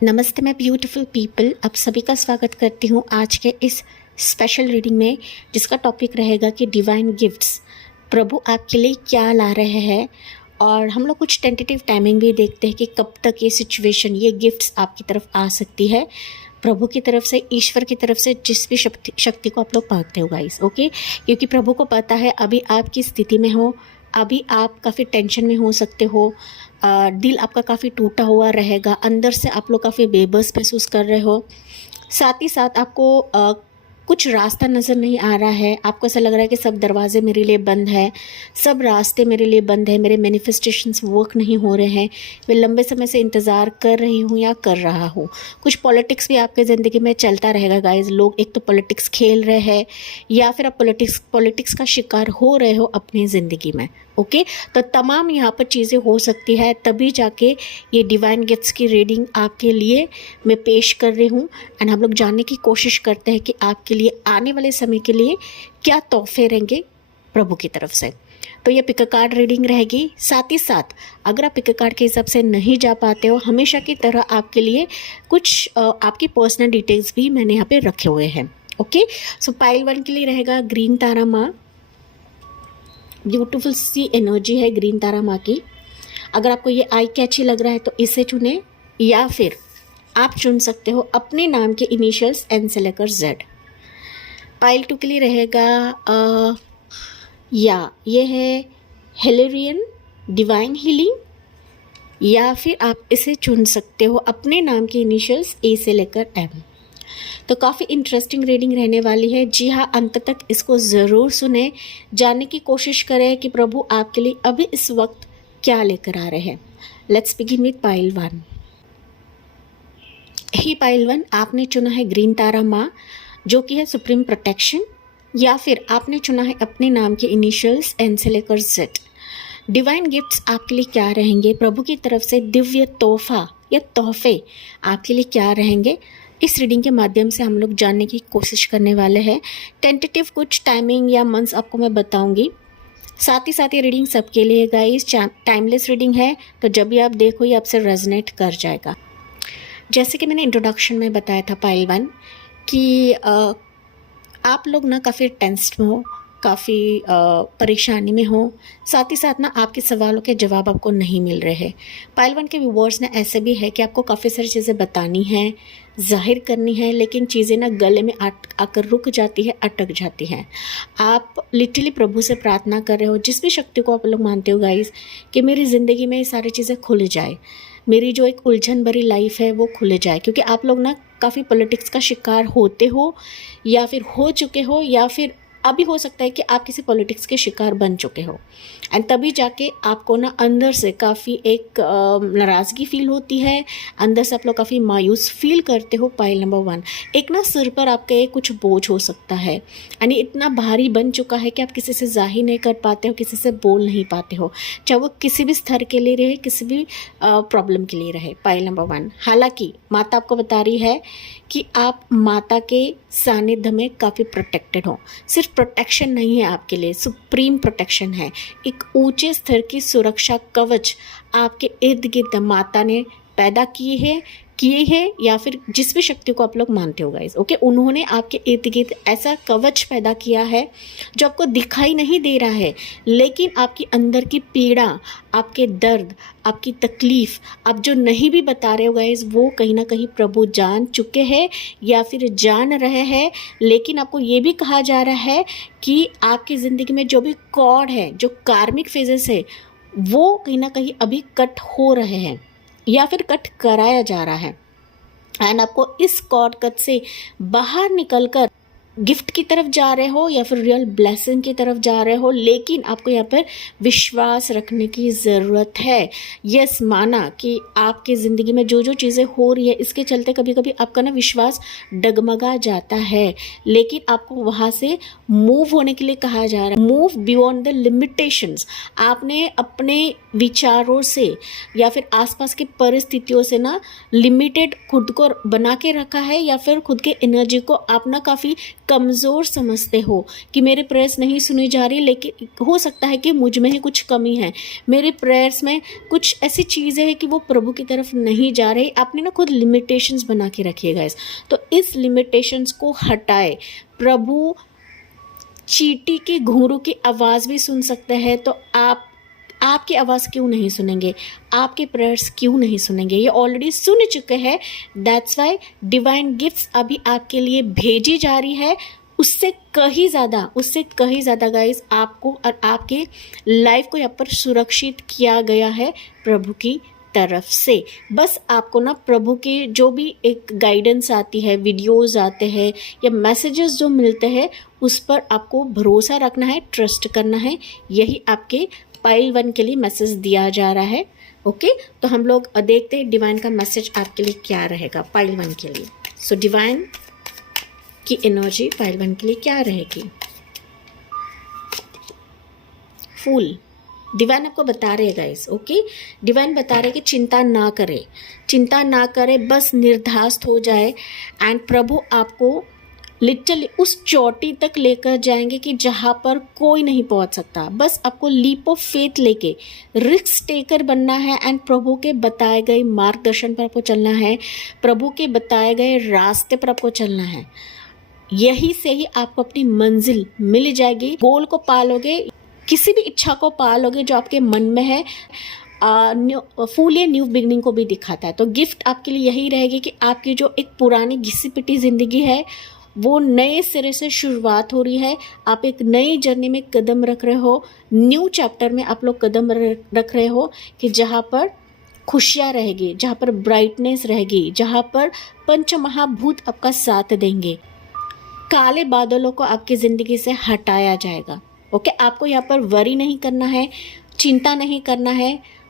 नमस्ते मैं beautiful people, आप सभी का स्वागत करती हूँ आज के इस स्पेशल रीडिंग में, जिसका टॉपिक रहेगा कि डिवाइन गिफ्ट्स प्रभु आपके लिए क्या ला रहे हैं। और हम लोग कुछ टेंटेटिव टाइमिंग भी देखते हैं कि कब तक ये सिचुएशन, ये गिफ्ट्स आपकी तरफ आ सकती है, प्रभु की तरफ से, ईश्वर की तरफ से, जिस भी शक्ति को आप लोग पाते हो गाइस। ओके, क्योंकि प्रभु को पता है अभी आप किस स्थिति में हो, अभी आप काफ़ी टेंशन में हो सकते हो, दिल आपका काफ़ी टूटा हुआ रहेगा, अंदर से आप लोग काफ़ी बेबस महसूस कर रहे हो, साथ ही साथ आपको कुछ रास्ता नज़र नहीं आ रहा है, आपको ऐसा लग रहा है कि सब दरवाजे मेरे लिए बंद है, सब रास्ते मेरे लिए बंद है, मेरे मैनिफेस्टेशंस वर्क नहीं हो रहे हैं, मैं लंबे समय से इंतज़ार कर रही हूँ या कर रहा हूँ। कुछ पॉलिटिक्स भी आपके ज़िंदगी में चलता रहेगा गाइज। लोग एक तो पॉलिटिक्स खेल रहे हैं या फिर आप पॉलिटिक्स का शिकार हो रहे हो अपनी ज़िंदगी में। ओके, तो तमाम यहाँ पर चीज़ें हो सकती है, तभी जाके ये डिवाइन गिफ्ट्स की रीडिंग आपके लिए मैं पेश कर रही हूँ। एंड हम लोग जानने की कोशिश करते हैं कि आपके लिए आने वाले समय के लिए क्या तोहफे रहेंगे प्रभु की तरफ से। तो ये पिक कार्ड रीडिंग रहेगी। साथ ही साथ अगर आप पिक कार्ड के हिसाब से नहीं जा पाते हो, हमेशा की तरह आपके लिए कुछ आपकी पर्सनल डिटेल्स भी मैंने यहाँ पे रखे हुए हैं। ओके, सो पाइल 1 के लिए रहेगा ग्रीन तारा माँ। ब्यूटीफुल सी एनर्जी है ग्रीन तारा माँ की। अगर आपको ये आई कैची लग रहा है तो इसे चुने, या फिर आप चुन सकते हो अपने नाम के इनिशियल्स एन से लेकर जेड। पाइल 2 के लिए रहेगा ये है हेलेरियन डिवाइन हीलिंग, या फिर आप इसे चुन सकते हो अपने नाम के इनिशियल्स ए से लेकर एम। तो काफ़ी इंटरेस्टिंग रीडिंग रहने वाली है। जी हाँ, अंत तक इसको ज़रूर सुने, जानने की कोशिश करें कि प्रभु आपके लिए अभी इस वक्त क्या लेकर आ रहे हैं। Let's begin with pile 1। He pile 1 आपने चुना है ग्रीन तारा माँ, जो कि है सुप्रीम प्रोटेक्शन, या फिर आपने चुना है अपने नाम के इनिशियल्स एन से लेकर जेड। डिवाइन गिफ्ट्स आपके लिए क्या रहेंगे, प्रभु की तरफ से दिव्य तोहफा या तोहफे आपके लिए क्या रहेंगे, इस रीडिंग के माध्यम से हम लोग जानने की कोशिश करने वाले हैं। टेंटेटिव कुछ टाइमिंग या मंथ्स आपको मैं बताऊंगी। साथ ही ये रीडिंग सबके लिए गाइस टाइमलेस रीडिंग है, तो जब भी आप देखो ये आपसे रेजोनेट कर जाएगा। जैसे कि मैंने इंट्रोडक्शन में बताया था पाइल 1 कि आप लोग ना काफ़ी टेंस्ड में हो, काफ़ी परेशानी में हो, साथ ही साथ ना आपके सवालों के जवाब आपको नहीं मिल रहे हैं। पाइल 1 के व्यूअर्स ने ऐसे भी है कि आपको काफ़ी सारी चीज़ें बतानी हैं, जाहिर करनी है, लेकिन चीज़ें ना गले में आकर रुक जाती है, अटक जाती हैं। आप लिटरली प्रभु से प्रार्थना कर रहे हो, जिस भी शक्ति को आप लोग मानते हो गाइस, कि मेरी ज़िंदगी में ये सारी चीज़ें खुल जाए, मेरी जो एक उलझन भरी लाइफ है वो खुल जाए। क्योंकि आप लोग ना काफ़ी पॉलिटिक्स का शिकार होते हो, या फिर हो चुके हो, या फिर अभी हो सकता है कि आप किसी पॉलिटिक्स के शिकार बन चुके हो। एंड तभी जाके आपको ना अंदर से काफ़ी एक नाराज़गी फील होती है, अंदर से आप लोग काफ़ी मायूस फील करते हो। पाइल नंबर 1, एक ना सिर पर आपके कुछ बोझ हो सकता है, यानी इतना भारी बन चुका है कि आप किसी से जाहिर नहीं कर पाते हो, किसी से बोल नहीं पाते हो, चाहे वो किसी भी स्तर के लिए रहे, किसी भी प्रॉब्लम के लिए रहे। पाइल नंबर 1, हालांकि माता आपको बता रही है कि आप माता के सानिध्य में काफ़ी प्रोटेक्टेड हो। सिर्फ प्रोटेक्शन नहीं है आपके लिए, सुप्रीम प्रोटेक्शन है, एक ऊंचे स्तर की सुरक्षा कवच आपके इर्द गिर्द माता ने पैदा किए हैं, या फिर जिस भी शक्ति को आप लोग मानते हो गाइस। ओके, उन्होंने आपके इर्द गिर्द ऐसा कवच पैदा किया है जो आपको दिखाई नहीं दे रहा है, लेकिन आपकी अंदर की पीड़ा, आपके दर्द, आपकी तकलीफ, आप जो नहीं भी बता रहे हो गाइस, वो कहीं ना कहीं प्रभु जान चुके हैं या फिर जान रहे हैं। लेकिन आपको ये भी कहा जा रहा है कि आपकी ज़िंदगी में जो भी कॉर्ड है, जो कार्मिक फेजेस है, वो कहीं ना कहीं अभी कट हो रहे हैं या फिर कट कराया जा रहा है। एंड आपको इस कॉर्ड कट से बाहर निकलकर गिफ्ट की तरफ जा रहे हो या फिर रियल ब्लेसिंग की तरफ जा रहे हो, लेकिन आपको यहाँ पर विश्वास रखने की ज़रूरत है। यस, माना कि आपकी ज़िंदगी में जो जो चीज़ें हो रही है, इसके चलते कभी कभी आपका ना विश्वास डगमगा जाता है, लेकिन आपको वहाँ से मूव होने के लिए कहा जा रहा है। Move beyond the limitations. आपने अपने विचारों से या फिर आसपास की परिस्थितियों से ना लिमिटेड खुद को बना के रखा है, या फिर खुद के एनर्जी को आप ना काफ़ी कमज़ोर समझते हो कि मेरे प्रेयर्स नहीं सुनी जा रही, लेकिन हो सकता है कि मुझ में ही कुछ कमी है, मेरे प्रेयर्स में कुछ ऐसी चीज़ें हैं कि वो प्रभु की तरफ नहीं जा रही। आपने ना खुद लिमिटेशंस बना के रखिएगा तो इस लिमिटेशंस को हटाए। प्रभु चींटी की घुंघरू की आवाज़ भी सुन सकते हैं, तो आपकी आवाज़ क्यों नहीं सुनेंगे, आपके प्रेयर्स क्यों नहीं सुनेंगे? ये ऑलरेडी सुन चुके हैं। दैट्स वाई डिवाइन गिफ्ट्स अभी आपके लिए भेजी जा रही है, उससे कहीं ज़्यादा गाइस आपको और आपके लाइफ को यहाँ पर सुरक्षित किया गया है प्रभु की तरफ से। बस आपको ना प्रभु के जो भी एक गाइडेंस आती है, वीडियोस आते हैं या मैसेजेस जो मिलते हैं, उस पर आपको भरोसा रखना है, ट्रस्ट करना है। यही आपके पाइल 1 के लिए मैसेज दिया जा रहा है। ओके, तो हम लोग देखते हैं डिवाइन का मैसेज आपके लिए क्या रहेगा पाइल 1 के लिए। सो डिवाइन की एनर्जी पाइल 1 के लिए क्या रहेगी? फूल डिवाइन आपको बता रहे गाइस। ओके, डिवाइन बता रहे कि चिंता ना करे, बस निर्धास्त हो जाए एंड प्रभु आपको लिटरली उस चोटी तक लेकर जाएंगे कि जहाँ पर कोई नहीं पहुँच सकता। बस आपको लीप ऑफ फेथ लेके रिस्क टेकर बनना है एंड प्रभु के बताए गए मार्गदर्शन पर आपको चलना है, प्रभु के बताए गए रास्ते पर आपको चलना है। यही से ही आपको अपनी मंजिल मिल जाएगी, गोल को पालोगे, किसी भी इच्छा को पालोगे जो आपके मन में है। फूल ये न्यू बिगनिंग को भी दिखाता है। तो गिफ्ट आपके लिए यही रहेगी कि आपकी जो एक पुरानी घिसी पिटी ज़िंदगी है वो नए सिरे से शुरुआत हो रही है। आप एक नई जर्नी में कदम रख रहे हो, न्यू चैप्टर में आप लोग कदम रख रहे हो कि जहाँ पर खुशियाँ रहेगी, जहाँ पर ब्राइटनेस रहेगी, जहाँ पर पंचमहाभूत आपका साथ देंगे। काले बादलों को आपकी ज़िंदगी से हटाया जाएगा। ओके, आपको यहाँ पर वरी नहीं करना है, चिंता नहीं करना है।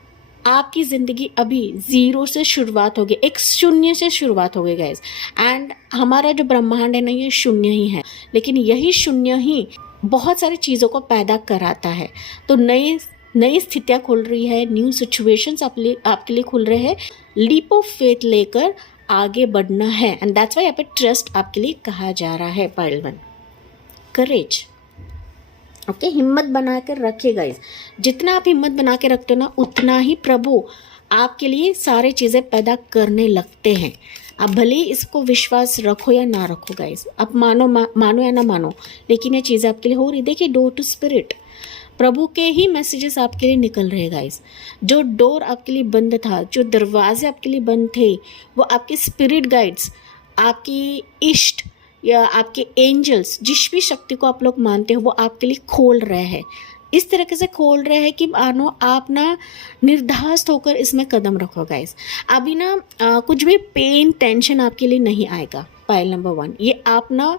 आपकी ज़िंदगी अभी 0 से शुरुआत होगी, एक शून्य से शुरुआत होगी गाइस। एंड हमारा जो ब्रह्मांड है ना, ये शून्य ही है, लेकिन यही शून्य ही बहुत सारी चीज़ों को पैदा कराता है। तो नई स्थितियाँ खुल रही है, न्यू सिचुएशंस आपके लिए खुल रहे हैं। लीप ऑफ फेथ लेकर आगे बढ़ना है एंड दैट्स वाई यहाँ पे ट्रस्ट आपके लिए कहा जा रहा है। पाइल 1 करेज। ओके, हिम्मत बना कर रखिए गाइस। जितना आप हिम्मत बना के रखते हो ना, उतना ही प्रभु आपके लिए सारी चीज़ें पैदा करने लगते हैं। आप भले ही इसको विश्वास रखो या ना रखो गाइस, आप मानो या ना मानो, लेकिन ये चीज़ें आपके लिए हो रही। देखिए, डोर टू स्पिरिट, प्रभु के ही मैसेजेस आपके लिए निकल रहे गाइस। जो डोर आपके लिए बंद था, जो दरवाजे आपके लिए बंद थे, वो आपके स्पिरिट गाइड्स, आपकी इष्ट या आपके एंजल्स, जिस भी शक्ति को आप लोग मानते हो, वो आपके लिए खोल रहे हैं। इस तरीके से खोल रहे हैं कि मानो आप ना निर्धास्त होकर इसमें कदम रखो गाइस। अभी ना कुछ भी पेन टेंशन आपके लिए नहीं आएगा। पाइल नंबर 1 ये आप ना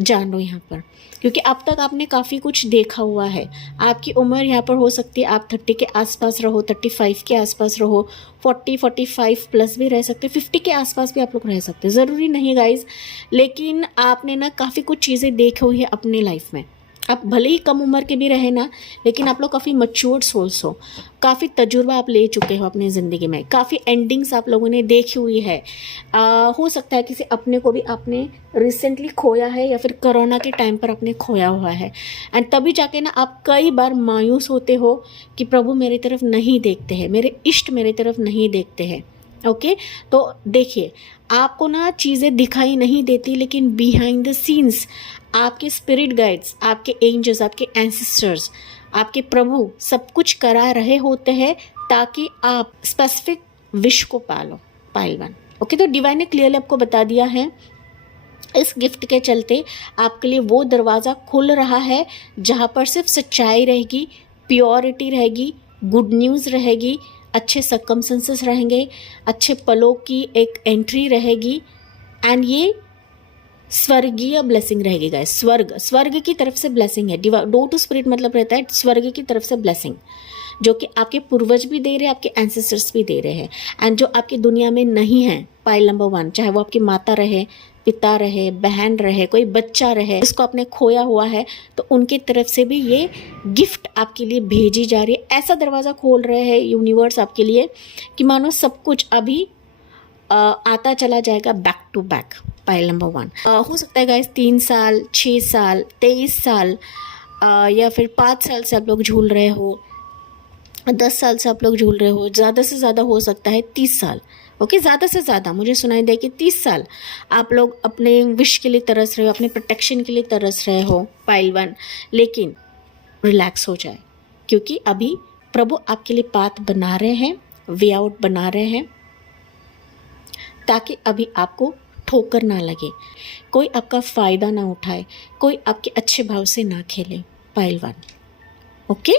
जानो यहाँ पर, क्योंकि अब तक आपने काफ़ी कुछ देखा हुआ है। आपकी उम्र यहाँ पर हो सकती है आप 30 के आसपास रहो, 35 के आसपास रहो, 40-45 प्लस भी रह सकते, 50 के आसपास भी आप लोग रह सकते, ज़रूरी नहीं गाइज। लेकिन आपने ना काफ़ी कुछ चीज़ें देखी हुई है अपनी लाइफ में। आप भले ही कम उम्र के भी रहे ना, लेकिन आप लोग काफ़ी मैच्योर्ड सोल्स हो, काफ़ी तजुर्बा आप ले चुके हो अपनी ज़िंदगी में, काफ़ी एंडिंग्स आप लोगों ने देखी हुई है। हो सकता है किसी अपने को भी आपने रिसेंटली खोया है या फिर कोरोना के टाइम पर आपने खोया हुआ है। एंड तभी जाके ना आप कई बार मायूस होते हो कि प्रभु मेरी तरफ नहीं देखते हैं, मेरे इष्ट मेरी तरफ नहीं देखते हैं। ओके, तो देखिए, आपको ना चीज़ें दिखाई नहीं देती, लेकिन बिहाइंड द सीन्स आपके स्पिरिट गाइड्स, आपके एंजल्स, आपके एंसेस्टर्स, आपके प्रभु सब कुछ करा रहे होते हैं ताकि आप स्पेसिफिक विश को पालो। पाइल 1 ओके, तो डिवाइन ने क्लियरली आपको बता दिया है इस गिफ्ट के चलते आपके लिए वो दरवाज़ा खुल रहा है जहाँ पर सिर्फ सच्चाई रहेगी, प्योरिटी रहेगी, गुड न्यूज़ रहेगी, अच्छे सर्कमस्टेंसेस रहेंगे, अच्छे पलों की एक एंट्री रहेगी एंड ये स्वर्गीय ब्लेसिंग रहेगी गाइस। स्वर्ग की तरफ से ब्लेसिंग है। डोर टू स्पिरिट मतलब रहता है स्वर्ग की तरफ से ब्लेसिंग, जो कि आपके पूर्वज भी दे रहे हैं, आपके एंसेस्टर्स भी दे रहे हैं एंड जो आपकी दुनिया में नहीं है। पाइल नंबर 1, चाहे वो आपकी माता रहे, पिता रहे, बहन रहे, कोई बच्चा रहे, इसको आपने खोया हुआ है, तो उनकी तरफ से भी ये गिफ्ट आपके लिए भेजी जा रही है। ऐसा दरवाज़ा खोल रहे हैं यूनिवर्स आपके लिए कि मानो सब कुछ अभी आता चला जाएगा back to back. Pile number 1 हो सकता है गाइस 3 साल, 6 साल, 23 साल या फिर 5 साल से आप लोग झूल रहे हो, 10 साल से आप लोग झूल रहे हो, ज़्यादा से ज़्यादा हो सकता है 30 साल। ओके, ज़्यादा से ज़्यादा मुझे सुनाई दे कि 30 साल आप लोग अपने विश के लिए तरस रहे हो, अपने प्रोटेक्शन के लिए तरस रहे हो पाइल 1। लेकिन रिलैक्स हो जाए, क्योंकि अभी प्रभु आपके लिए पाथ बना रहे हैं, वे आउट बना रहे हैं, ताकि अभी आपको ठोकर ना लगे, कोई आपका फ़ायदा ना उठाए, कोई आपके अच्छे भाव से ना खेले पाइल 1। ओके,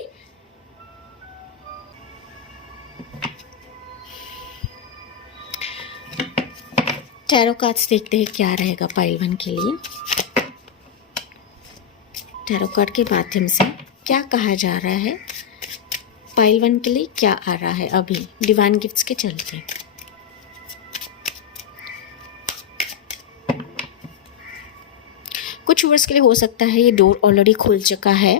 टैरो कार्ड्स देखते हैं क्या रहेगा पाइल 1 के लिए। टैरो कार्ड के माध्यम से क्या कहा जा रहा है पाइल 1 के लिए, क्या आ रहा है अभी डिवाइन गिफ्ट्स के चलते। कुछ वर्ष के लिए हो सकता है ये डोर ऑलरेडी खुल चुका है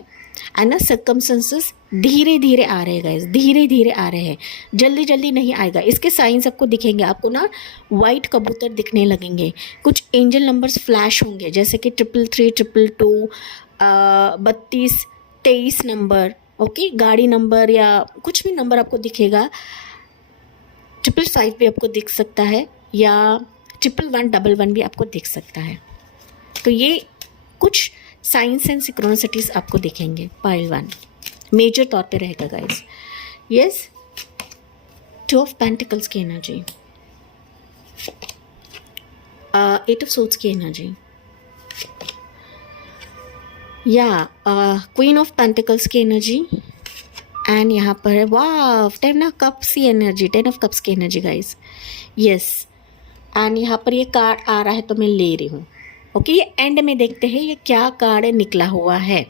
एंड ना सर्कमस्टेंसेस धीरे धीरे आ रहे हैं गाइस, धीरे धीरे आ रहे हैं, जल्दी जल्दी नहीं आएगा। इसके साइंस आपको दिखेंगे, आपको ना वाइट कबूतर दिखने लगेंगे, कुछ एंजल नंबर्स फ्लैश होंगे, जैसे कि 333, 222, 32, 23 नंबर। ओके, गाड़ी नंबर या कुछ भी नंबर आपको दिखेगा। 555 भी आपको दिख सकता है, या 1111 भी आपको दिख सकता है। तो ये कुछ साइंस एंड सिक्रोनिसिटीज आपको दिखेंगे पाइल 1, मेजर तौर पे रहेगा गाइस। यस, 2 ऑफ पेंटिकल्स की एनर्जी, 8 ऑफ सोर्ड्स की एनर्जी, या क्वीन ऑफ पेंटिकल्स की एनर्जी, एंड यहाँ पर वाह 10 ऑफ कप्स की एनर्जी, 10 ऑफ कप्स की एनर्जी गाइस। यस, एंड यहाँ पर ये कार्ड आ रहा है तो मैं ले रही हूँ। ओके, ये एंड में देखते हैं ये क्या कार्ड निकला हुआ है।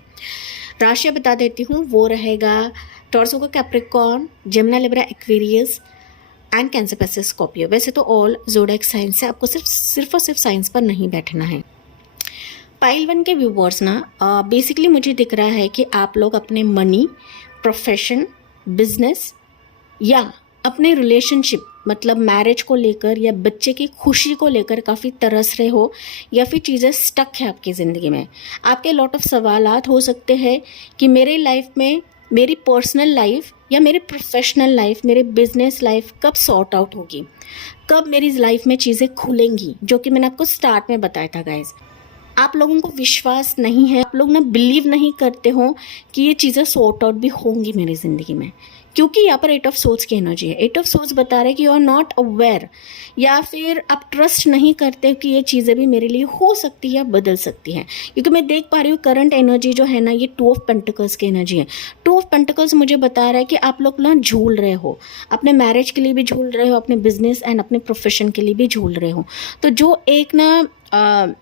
राशि बता देती हूँ, वो रहेगा टॉर्सो का Capricorn, Gemini, Libra, Aquarius and Cancer, Pisces, Scorpio. वैसे तो ऑल ज़ोडिएक साइंस है, आपको सिर्फ और सिर्फ साइंस पर नहीं बैठना है। पाइल 1 के व्यूवर्स ना बेसिकली मुझे दिख रहा है कि आप लोग अपने मनी, प्रोफेशन, बिजनेस या अपने रिलेशनशिप मतलब मैरिज को लेकर या बच्चे की खुशी को लेकर काफ़ी तरस रहे हो, या फिर चीज़ें स्टक है आपकी ज़िंदगी में। आपके लॉट ऑफ सवालात हो सकते हैं कि मेरे लाइफ में, मेरी पर्सनल लाइफ या मेरी प्रोफेशनल लाइफ, मेरे बिजनेस लाइफ कब सॉर्ट आउट होगी, कब मेरी लाइफ में चीज़ें खुलेंगी, जो कि मैंने आपको स्टार्ट में बताया था गाइज। आप लोगों को विश्वास नहीं है, आप लोग ना बिलीव नहीं करते हो कि ये चीज़ें सॉर्ट आउट भी होंगी मेरी ज़िंदगी में, क्योंकि यहाँ पर 8 ऑफ सोर्ड्स की एनर्जी है। 8 ऑफ सोर्ड्स बता रहे हैं कि यू आर नॉट अवेयर, या फिर आप ट्रस्ट नहीं करते कि ये चीज़ें भी मेरे लिए हो सकती है या बदल सकती हैं। क्योंकि मैं देख पा रही हूँ करंट एनर्जी जो है ना, ये 2 ऑफ पेंटिकल्स की एनर्जी है। 2 ऑफ पेंटिकल्स मुझे बता रहा है कि आप लोग ना झूल रहे हो, अपने मैरिज के लिए भी झूल रहे हो, अपने बिजनेस एंड अपने प्रोफेशन के लिए भी झूल रहे हो। तो जो एक ना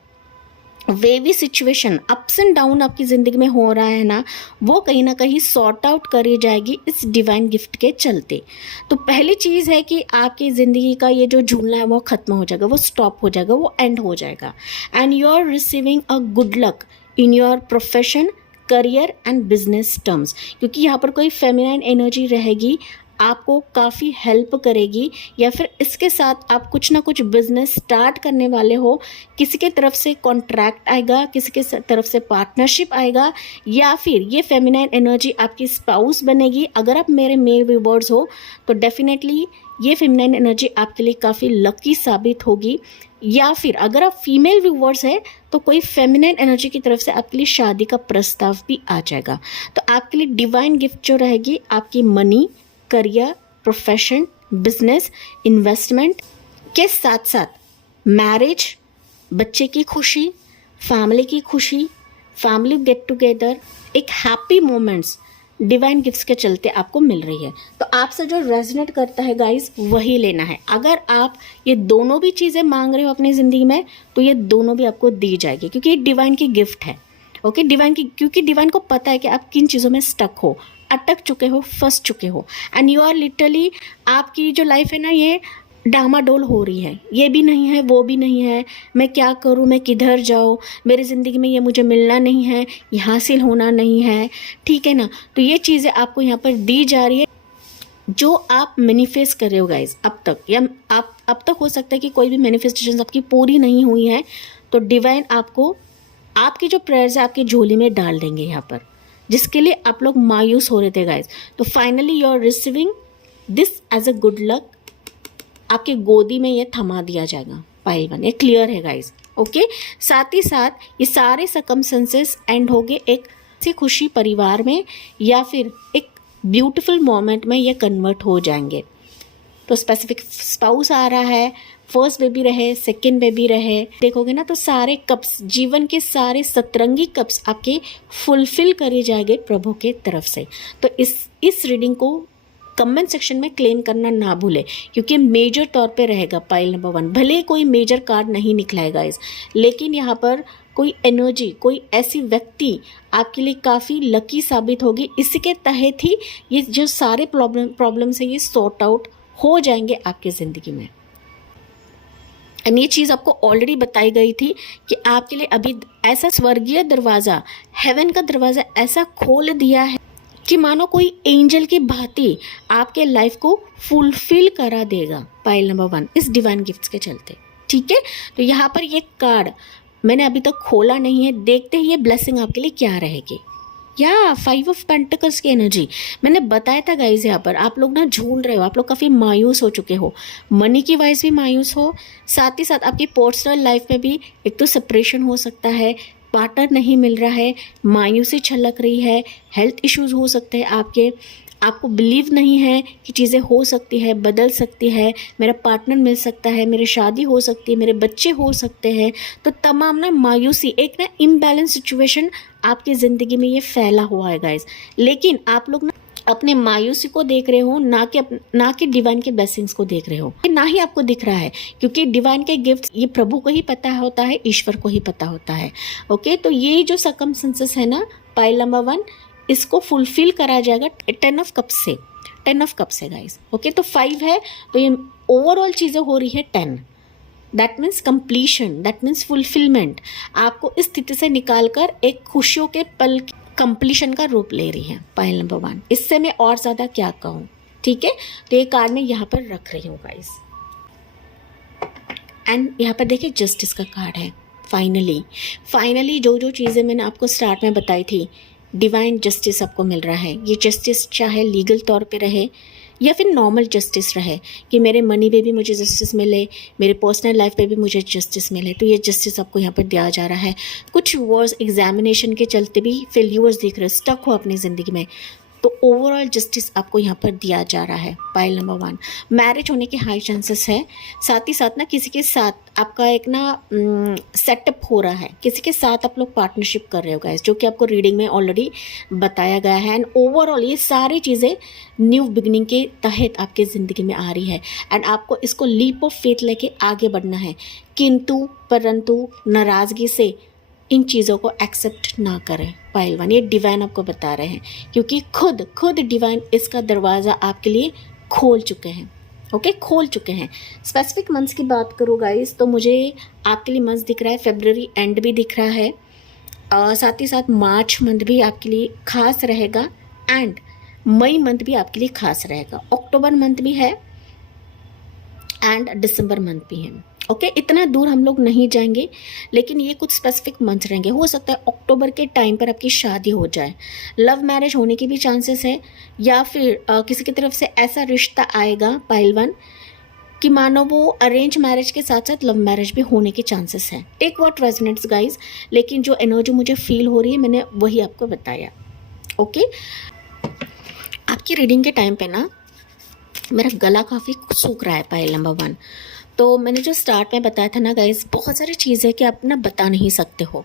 wavy situation, ups and down आपकी ज़िंदगी में हो रहा है ना, वो कहीं ना कहीं सॉर्ट आउट करी जाएगी इस डिवाइन गिफ्ट के चलते। तो पहली चीज़ है कि आपकी ज़िंदगी का ये जो झूलना है वो ख़त्म हो जाएगा, वो स्टॉप हो जाएगा, वो एंड हो जाएगा, and you are receiving a good luck in your profession, career and business terms. क्योंकि यहाँ पर कोई फेमिनाइन एनर्जी रहेगी, आपको काफ़ी हेल्प करेगी, या फिर इसके साथ आप कुछ ना कुछ बिजनेस स्टार्ट करने वाले हो। किसी के तरफ से कॉन्ट्रैक्ट आएगा, किसी के तरफ से पार्टनरशिप आएगा, या फिर ये फेमिनाइन एनर्जी आपकी स्पाउस बनेगी। अगर आप मेरे मेल व्यूअर्स हो तो डेफिनेटली ये फेमिनाइन एनर्जी आपके लिए काफ़ी लकी साबित होगी, या फिर अगर आप फीमेल व्यूअर्स हैं तो कोई फेमिनाइन एनर्जी की तरफ से आपके लिए शादी का प्रस्ताव भी आ जाएगा। तो आपके लिए डिवाइन गिफ्ट जो रहेगी आपकी money, career, profession, business, investment के साथ साथ मैरिज, बच्चे की खुशी, फैमिली की खुशी, फैमिली गेट टुगेदर, एक हैप्पी मोमेंट्स डिवाइन गिफ्ट्स के चलते आपको मिल रही है। तो आपसे जो रेजोनेट करता है गाइस वही लेना है। अगर आप ये दोनों भी चीज़ें मांग रहे हो अपनी ज़िंदगी में तो ये दोनों भी आपको दी जाएगी, क्योंकि ये डिवाइन की गिफ्ट है। ओके, डिवाइन की, क्योंकि डिवाइन को पता है कि आप किन चीज़ों में स्टक हो, अटक चुके हो, फंस चुके हो, एंड यू आर लिटरली, आपकी जो लाइफ है ना ये डामाडोल हो रही है, ये भी नहीं है, वो भी नहीं है, मैं क्या करूँ, मैं किधर जाऊँ, मेरी ज़िंदगी में ये मुझे मिलना नहीं है, ये हासिल होना नहीं है, ठीक है ना। तो ये चीज़ें आपको यहाँ पर दी जा रही है। जो आप मैनिफेस्ट कर रहे हो गाइज अब तक, या आप अब तक हो सकता है कि कोई भी मैनिफेस्टेशन आपकी पूरी नहीं हुई है, तो डिवाइन आपको आपकी जो प्रेयर्स है आपकी झोली में डाल देंगे यहाँ पर, जिसके लिए आप लोग मायूस हो रहे थे गाइज। तो finally you are receiving this as a good luck, आपके गोदी में ये थमा दिया जाएगा। पाइल 1 ये क्लियर है गाइज। ओके, साथ ही साथ ये सारे सर्कमस्टेंसेस एंड हो गए एक से खुशी परिवार में, या फिर एक ब्यूटीफुल मोमेंट में ये कन्वर्ट हो जाएंगे। तो स्पेसिफिक स्पाउस आ रहा है, फर्स्ट बेबी रहे, सेकंड बेबी रहे, देखोगे ना तो सारे कप्स, जीवन के सारे सतरंगी कप्स आपके फुलफिल करे जाएंगे प्रभु के तरफ से। तो इस रीडिंग को कमेंट सेक्शन में क्लेम करना ना भूले, क्योंकि मेजर तौर पे रहेगा पाइल नंबर 1। भले कोई मेजर कार्ड नहीं निकलाएगा इस, लेकिन यहाँ पर कोई एनर्जी, कोई ऐसी व्यक्ति आपके लिए काफ़ी लकी साबित होगी। इसके तहत ही ये जो सारे प्रॉब्लम्स है ये सॉर्ट आउट हो जाएंगे आपकी ज़िंदगी में। एंड ये चीज़ आपको ऑलरेडी बताई गई थी कि आपके लिए अभी ऐसा स्वर्गीय दरवाज़ा, हेवन का दरवाज़ा ऐसा खोल दिया है कि मानो कोई एंजल की भांति आपके लाइफ को फुलफिल करा देगा पाइल नंबर 1 इस डिवाइन गिफ्ट्स के चलते। ठीक है, तो यहाँ पर ये कार्ड मैंने अभी तक खोला नहीं है, देखते ही ये ब्लेसिंग आपके लिए क्या रहेगी। या 5 ऑफ पेंटिकल्स की एनर्जी मैंने बताया था गाइज। यहाँ पर आप लोग ना झूल रहे हो, आप लोग काफ़ी मायूस हो चुके हो, मनी की वाइज भी मायूस हो, साथ ही साथ आपकी पर्सनल लाइफ में भी एक तो सेपरेशन हो सकता है, पार्टनर नहीं मिल रहा है, मायूसी छलक रही है, हेल्थ इश्यूज हो सकते हैं आपको बिलीव नहीं है कि चीज़ें हो सकती है, बदल सकती है, मेरा पार्टनर मिल सकता है, मेरी शादी हो सकती है, मेरे बच्चे हो सकते हैं। तो तमाम ना मायूसी, एक ना इम्बैलेंस सिचुएशन आपकी ज़िंदगी में ये फैला हुआ है गाइज। लेकिन आप लोग ना अपने मायूसी को देख रहे हो, ना कि डिवाइन के ब्लेसिंग्स को देख रहे हो, ना ही आपको दिख रहा है, क्योंकि डिवाइन के गिफ्ट्स ये प्रभु को ही पता होता है, ईश्वर को ही पता होता है। ओके, तो ये जो सर्कमस्टेंसेस है ना पाइल नंबर 1, इसको फुलफिल करा जाएगा 10 ऑफ कप्स से गाइस। ओके, तो 5 है, तो ये ओवरऑल चीज़ें हो रही है 10। That means completion, that means fulfilment, आपको इस स्थिति से निकालकर एक खुशियों के पल कंप्लीशन का रूप ले रही है पाइल नंबर 1। इससे मैं और ज़्यादा क्या कहूँ। ठीक है, तो ये कार्ड मैं यहाँ पर रख रही हूँ गाइस। एंड यहाँ पर देखिए जस्टिस का कार्ड है। फाइनली जो चीज़ें मैंने आपको स्टार्ट में बताई थी, डिवाइन जस्टिस आपको मिल रहा है। ये जस्टिस चाहे लीगल तौर पे रहे या फिर नॉर्मल जस्टिस रहे, कि मेरे मनी पे भी मुझे जस्टिस मिले, मेरे पर्सनल लाइफ पे भी मुझे जस्टिस मिले, तो ये जस्टिस आपको यहाँ पर दिया जा रहा है। कुछ वर्ड्स एग्जामिनेशन के चलते भी फेल्यूर्स दिख रहे, स्टक हो अपनी ज़िंदगी में, तो ओवरऑल जस्टिस आपको यहाँ पर दिया जा रहा है पाइल नंबर 1। मैरिज होने के हाई चांसेस है, साथ ही साथ ना किसी के साथ आपका एक ना सेटअप हो रहा है, किसी के साथ आप लोग पार्टनरशिप कर रहे हो गाइस, जो कि आपको रीडिंग में ऑलरेडी बताया गया है। एंड ओवरऑल ये सारी चीज़ें न्यू बिगनिंग के तहत आपकी ज़िंदगी में आ रही है, एंड आपको इसको लीप ऑफ फेथ लेके आगे बढ़ना है। किंतु परंतु नाराज़गी से इन चीज़ों को एक्सेप्ट ना करें पाइल 1, ये डिवाइन आपको बता रहे हैं, क्योंकि खुद डिवाइन इसका दरवाज़ा आपके लिए खोल चुके हैं। ओके, खोल चुके हैं। स्पेसिफिक मंथ्स की बात करूँ गाइस, तो मुझे आपके लिए मंथ दिख रहा है, फरवरी एंड भी दिख रहा है, साथ ही साथ मार्च मंथ भी आपके लिए खास रहेगा, एंड मई मंथ भी आपके लिए खास रहेगा, अक्टूबर मंथ भी है, एंड दिसंबर मंथ भी है। ओके, इतना दूर हम लोग नहीं जाएंगे, लेकिन ये कुछ स्पेसिफिक मंथ रहेंगे। हो सकता है अक्टूबर के टाइम पर आपकी शादी हो जाए, लव मैरिज होने के भी चांसेस है, या फिर किसी की तरफ से ऐसा रिश्ता आएगा पाइल 1 कि मानो वो अरेंज मैरिज के साथ साथ लव मैरिज भी होने के चांसेस हैं। टेक व्हाट रेजोनेट्स गाइज, लेकिन जो एनर्जी मुझे फील हो रही है मैंने वही आपको बताया। ओके, आपकी रीडिंग के टाइम पे ना मेरा गला काफ़ी सूख रहा है पाइल नंबर 1। तो मैंने जो स्टार्ट में बताया था ना गाइस, बहुत सारी चीज़ें कि आप ना बता नहीं सकते हो,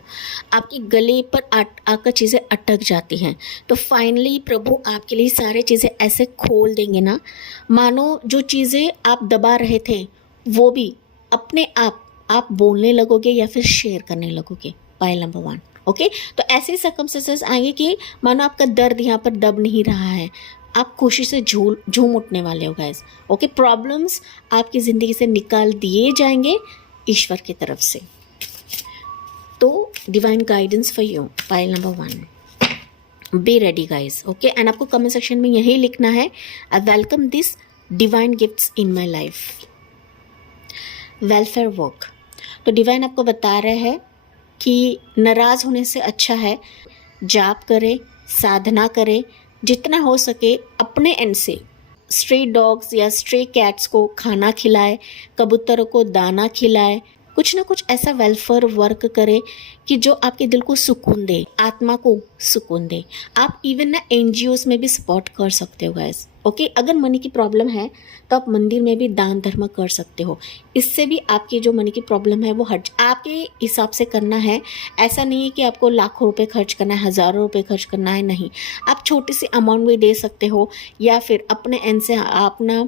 आपके गले पर आकर चीज़ें अटक जाती हैं। तो फाइनली प्रभु आपके लिए सारी चीज़ें ऐसे खोल देंगे ना, मानो जो चीज़ें आप दबा रहे थे वो भी अपने आप बोलने लगोगे या फिर शेयर करने लगोगे पाइल नंबर 1। ओके, तो ऐसे सर्कमस्टेंसेस आएंगे कि मानो आपका दर्द यहाँ पर दब नहीं रहा है, आप खुशी से झूम उठने वाले हो गाइस। ओके, प्रॉब्लम्स आपकी ज़िंदगी से निकाल दिए जाएंगे ईश्वर की तरफ से। तो divine guidance for you pile number 1। Be ready guys, okay. And आपको कमेंट सेक्शन में यही लिखना है, I welcome this divine gifts in my life. Welfare work, तो डिवाइन आपको बता रहे हैं कि नाराज़ होने से अच्छा है जाप करें, साधना करें, जितना हो सके अपने एंड से स्ट्रे डॉग्स या स्ट्रे कैट्स को खाना खिलाए, कबूतरों को दाना खिलाए, कुछ ना कुछ ऐसा वेलफेयर वर्क करे कि जो आपके दिल को सुकून दे, आत्मा को सुकून दे। आप इवन ना एनजीओस में भी सपोर्ट कर सकते हो गाइस, ओके। अगर मनी की प्रॉब्लम है तो आप मंदिर में भी दान धर्म कर सकते हो, इससे भी आपकी जो मनी की प्रॉब्लम है वो हट, आपके हिसाब से करना है। ऐसा नहीं है कि आपको लाखों रुपए खर्च करना है, हज़ारों रुपए खर्च करना है, नहीं। आप छोटी सी अमाउंट भी दे सकते हो, या फिर अपने एंड से आप ना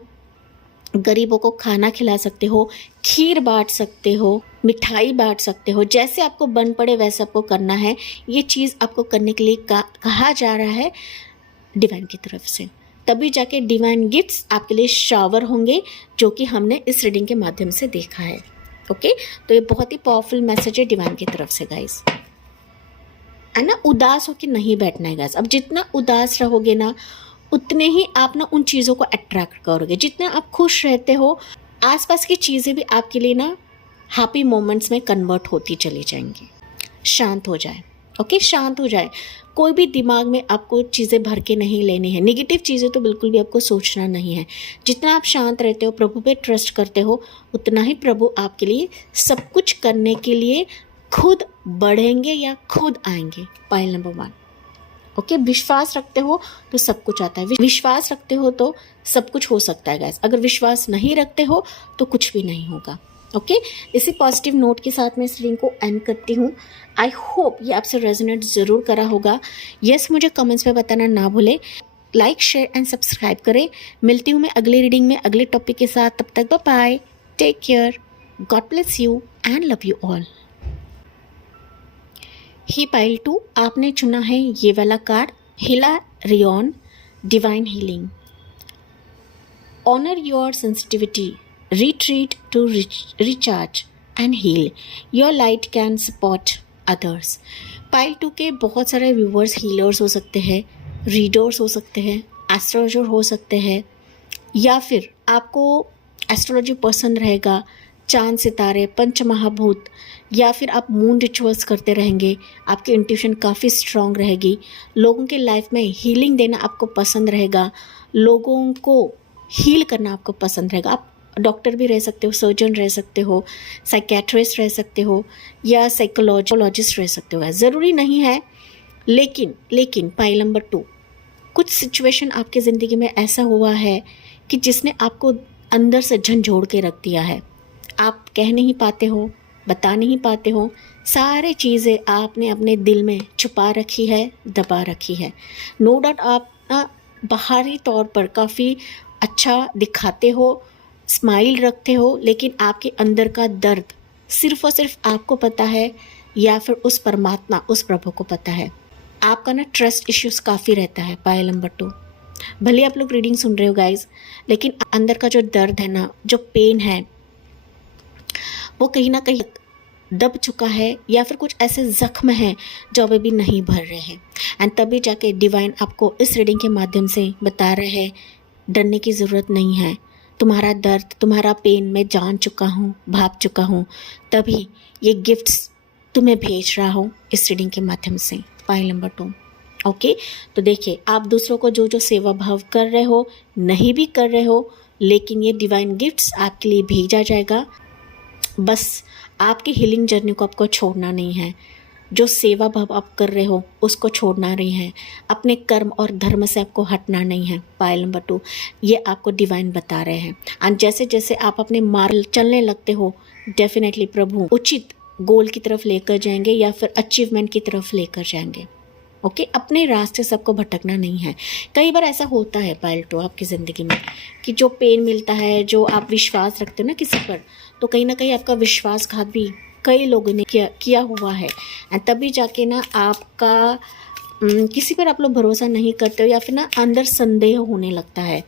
गरीबों को खाना खिला सकते हो, खीर बांट सकते हो, मिठाई बांट सकते हो, जैसे आपको बन पड़े वैसे आपको करना है। ये चीज़ आपको करने के लिए कहा जा रहा है डिवाइन की तरफ से, तभी जाके डिवाइन गिफ्ट्स आपके लिए शावर होंगे, जो कि हमने इस रीडिंग के माध्यम से देखा है, ओके। तो ये बहुत ही पावरफुल मैसेज है डिवाइन की तरफ से गाइस। है ना, उदास होकर नहीं बैठना है गाइस। अब जितना उदास रहोगे ना, उतने ही आप ना उन चीज़ों को अट्रैक्ट करोगे। जितना आप खुश रहते हो, आसपास की चीज़ें भी आपके लिए ना हैप्पी मोमेंट्स में कन्वर्ट होती चली जाएंगी। शांत हो जाए, ओके, शांत हो जाए। कोई भी दिमाग में आपको चीज़ें भर के नहीं लेनी है, नेगेटिव चीज़ें तो बिल्कुल भी आपको सोचना नहीं है। जितना आप शांत रहते हो, प्रभु पे ट्रस्ट करते हो, उतना ही प्रभु आपके लिए सब कुछ करने के लिए खुद बढ़ेंगे या खुद आएंगे। Point number 1, okay. विश्वास रखते हो तो सब कुछ आता है, विश्वास रखते हो तो सब कुछ हो सकता है गाइस। अगर विश्वास नहीं रखते हो तो कुछ भी नहीं होगा, ओके। इसी पॉजिटिव नोट के साथ मैं इस रीडिंग को एंड करती हूँ। आई होप ये आपसे रेजोनेट ज़रूर करा होगा। यस, मुझे कमेंट्स में बताना ना भूलें। लाइक, शेयर एंड सब्सक्राइब करें। मिलती हूँ मैं अगली रीडिंग में अगले टॉपिक के साथ। तब तक bye bye, take care, God bless you and love you all. ही पाइल 2, आपने चुना है ये वाला card, Hilarion divine healing. Honour your sensitivity, retreat to recharge and heal. Your light can support others. Pile 2 के बहुत सारे व्यूवर्स हीलर्स हो सकते हैं, रीडर्स हो सकते हैं, एस्ट्रोलॉजर हो सकते हैं, या फिर आपको एस्ट्रोलॉजी पसंद रहेगा, चांद सितारे, पंच महाभूत, या फिर आप मून रिचुअल्स करते रहेंगे, आपकी इंट्यूशन काफ़ी स्ट्रांग रहेगी, लोगों के लाइफ में हीलिंग देना आपको पसंद रहेगा, लोगों को हील करना आपको पसंद रहेगा। आप डॉक्टर भी रह सकते हो, सर्जन रह सकते हो, साइकेट्रिस्ट रह सकते हो, या साइकोलॉजिस्ट रह सकते हो, ज़रूरी नहीं है। लेकिन पाइल नंबर 2, कुछ सिचुएशन आपकी ज़िंदगी में ऐसा हुआ है कि जिसने आपको अंदर से झंझोड़ के रख दिया है। आप कह नहीं पाते हो, बता नहीं पाते हो, सारे चीज़ें आपने अपने दिल में छुपा रखी है, दबा रखी है। नो डाउट आप बाहरी तौर पर काफ़ी अच्छा दिखाते हो, स्माइल रखते हो, लेकिन आपके अंदर का दर्द सिर्फ और सिर्फ आपको पता है, या फिर उस परमात्मा, उस प्रभु को पता है। आपका ना ट्रस्ट इश्यूज़ काफ़ी रहता है। पाइल नंबर 2, भले आप लोग रीडिंग सुन रहे हो गाइज, लेकिन अंदर का जो दर्द है ना, जो पेन है, वो कहीं ना कहीं दब चुका है, या फिर कुछ ऐसे जख्म हैं जो अभी भी नहीं भर रहे हैं। एंड तभी जाके डिवाइन आपको इस रीडिंग के माध्यम से बता रहे हैं, डरने की ज़रूरत नहीं है। तुम्हारा दर्द, तुम्हारा पेन मैं जान चुका हूँ, भाप चुका हूँ, तभी ये गिफ्ट्स तुम्हें भेज रहा हूँ इस रीडिंग के माध्यम से। Pile number 2, okay. तो देखिए, आप दूसरों को जो जो सेवा भाव कर रहे हो, नहीं भी कर रहे हो, लेकिन ये डिवाइन गिफ्ट्स आपके लिए भेजा जाएगा। बस आपकी हीलिंग जर्नी को आपको छोड़ना नहीं है। जो सेवा भाव आप कर रहे हो उसको छोड़ना नहीं है, अपने कर्म और धर्म से आपको हटना नहीं है। पाइल नंबर 2, ये आपको डिवाइन बता रहे हैं। और जैसे जैसे आप अपने मार्ग चलने लगते हो, डेफिनेटली प्रभु उचित गोल की तरफ लेकर जाएंगे, या फिर अचीवमेंट की तरफ लेकर जाएंगे, ओके। अपने रास्ते सबको भटकना नहीं है। कई बार ऐसा होता है पाइल 2 आपकी ज़िंदगी में कि जो पेन मिलता है, जो आप विश्वास रखते हो ना किसी पर, तो कहीं ना कहीं आपका विश्वासघात भी कई लोगों ने किया हुआ है। तभी जाके ना आपका किसी पर आप लोग भरोसा नहीं करते हो, या फिर ना अंदर संदेह होने लगता है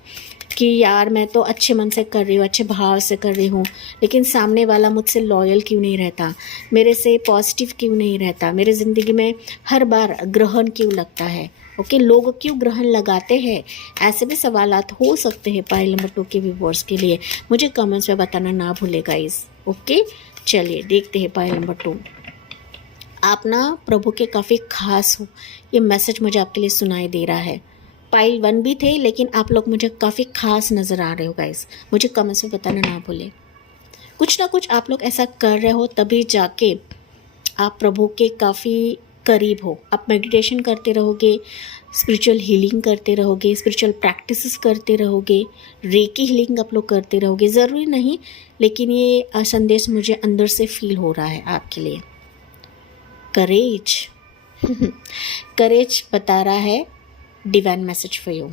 कि यार मैं तो अच्छे मन से कर रही हूँ, अच्छे भाव से कर रही हूँ, लेकिन सामने वाला मुझसे लॉयल क्यों नहीं रहता, मेरे से पॉजिटिव क्यों नहीं रहता, मेरे ज़िंदगी में हर बार ग्रहण क्यों लगता है। ओके, लोग क्यों ग्रहण लगाते हैं, ऐसे भी सवालात हो सकते हैं पाइल नंबर 2 के व्यूअर्स के लिए। मुझे कमेंट्स में बताना ना भूले गाइस। ओके, चलिए देखते हैं पाइल नंबर 2। आप ना प्रभु के काफ़ी खास हो, ये मैसेज मुझे आपके लिए सुनाई दे रहा है। पाइल 1 भी थे, लेकिन आप लोग मुझे काफ़ी खास नज़र आ रहे हो गाइस। मुझे कमेंट्स में बताना ना भूले। कुछ ना कुछ आप लोग ऐसा कर रहे हो, तभी जाके आप प्रभु के काफ़ी करीब हो। आप मेडिटेशन करते रहोगे, स्पिरिचुअल हीलिंग करते रहोगे, स्पिरिचुअल प्रैक्टिसेस करते रहोगे, रेकी हीलिंग आप लोग करते रहोगे। ज़रूरी नहीं, लेकिन ये संदेश मुझे अंदर से फील हो रहा है आपके लिए। करेज करेज बता रहा है divine message for you.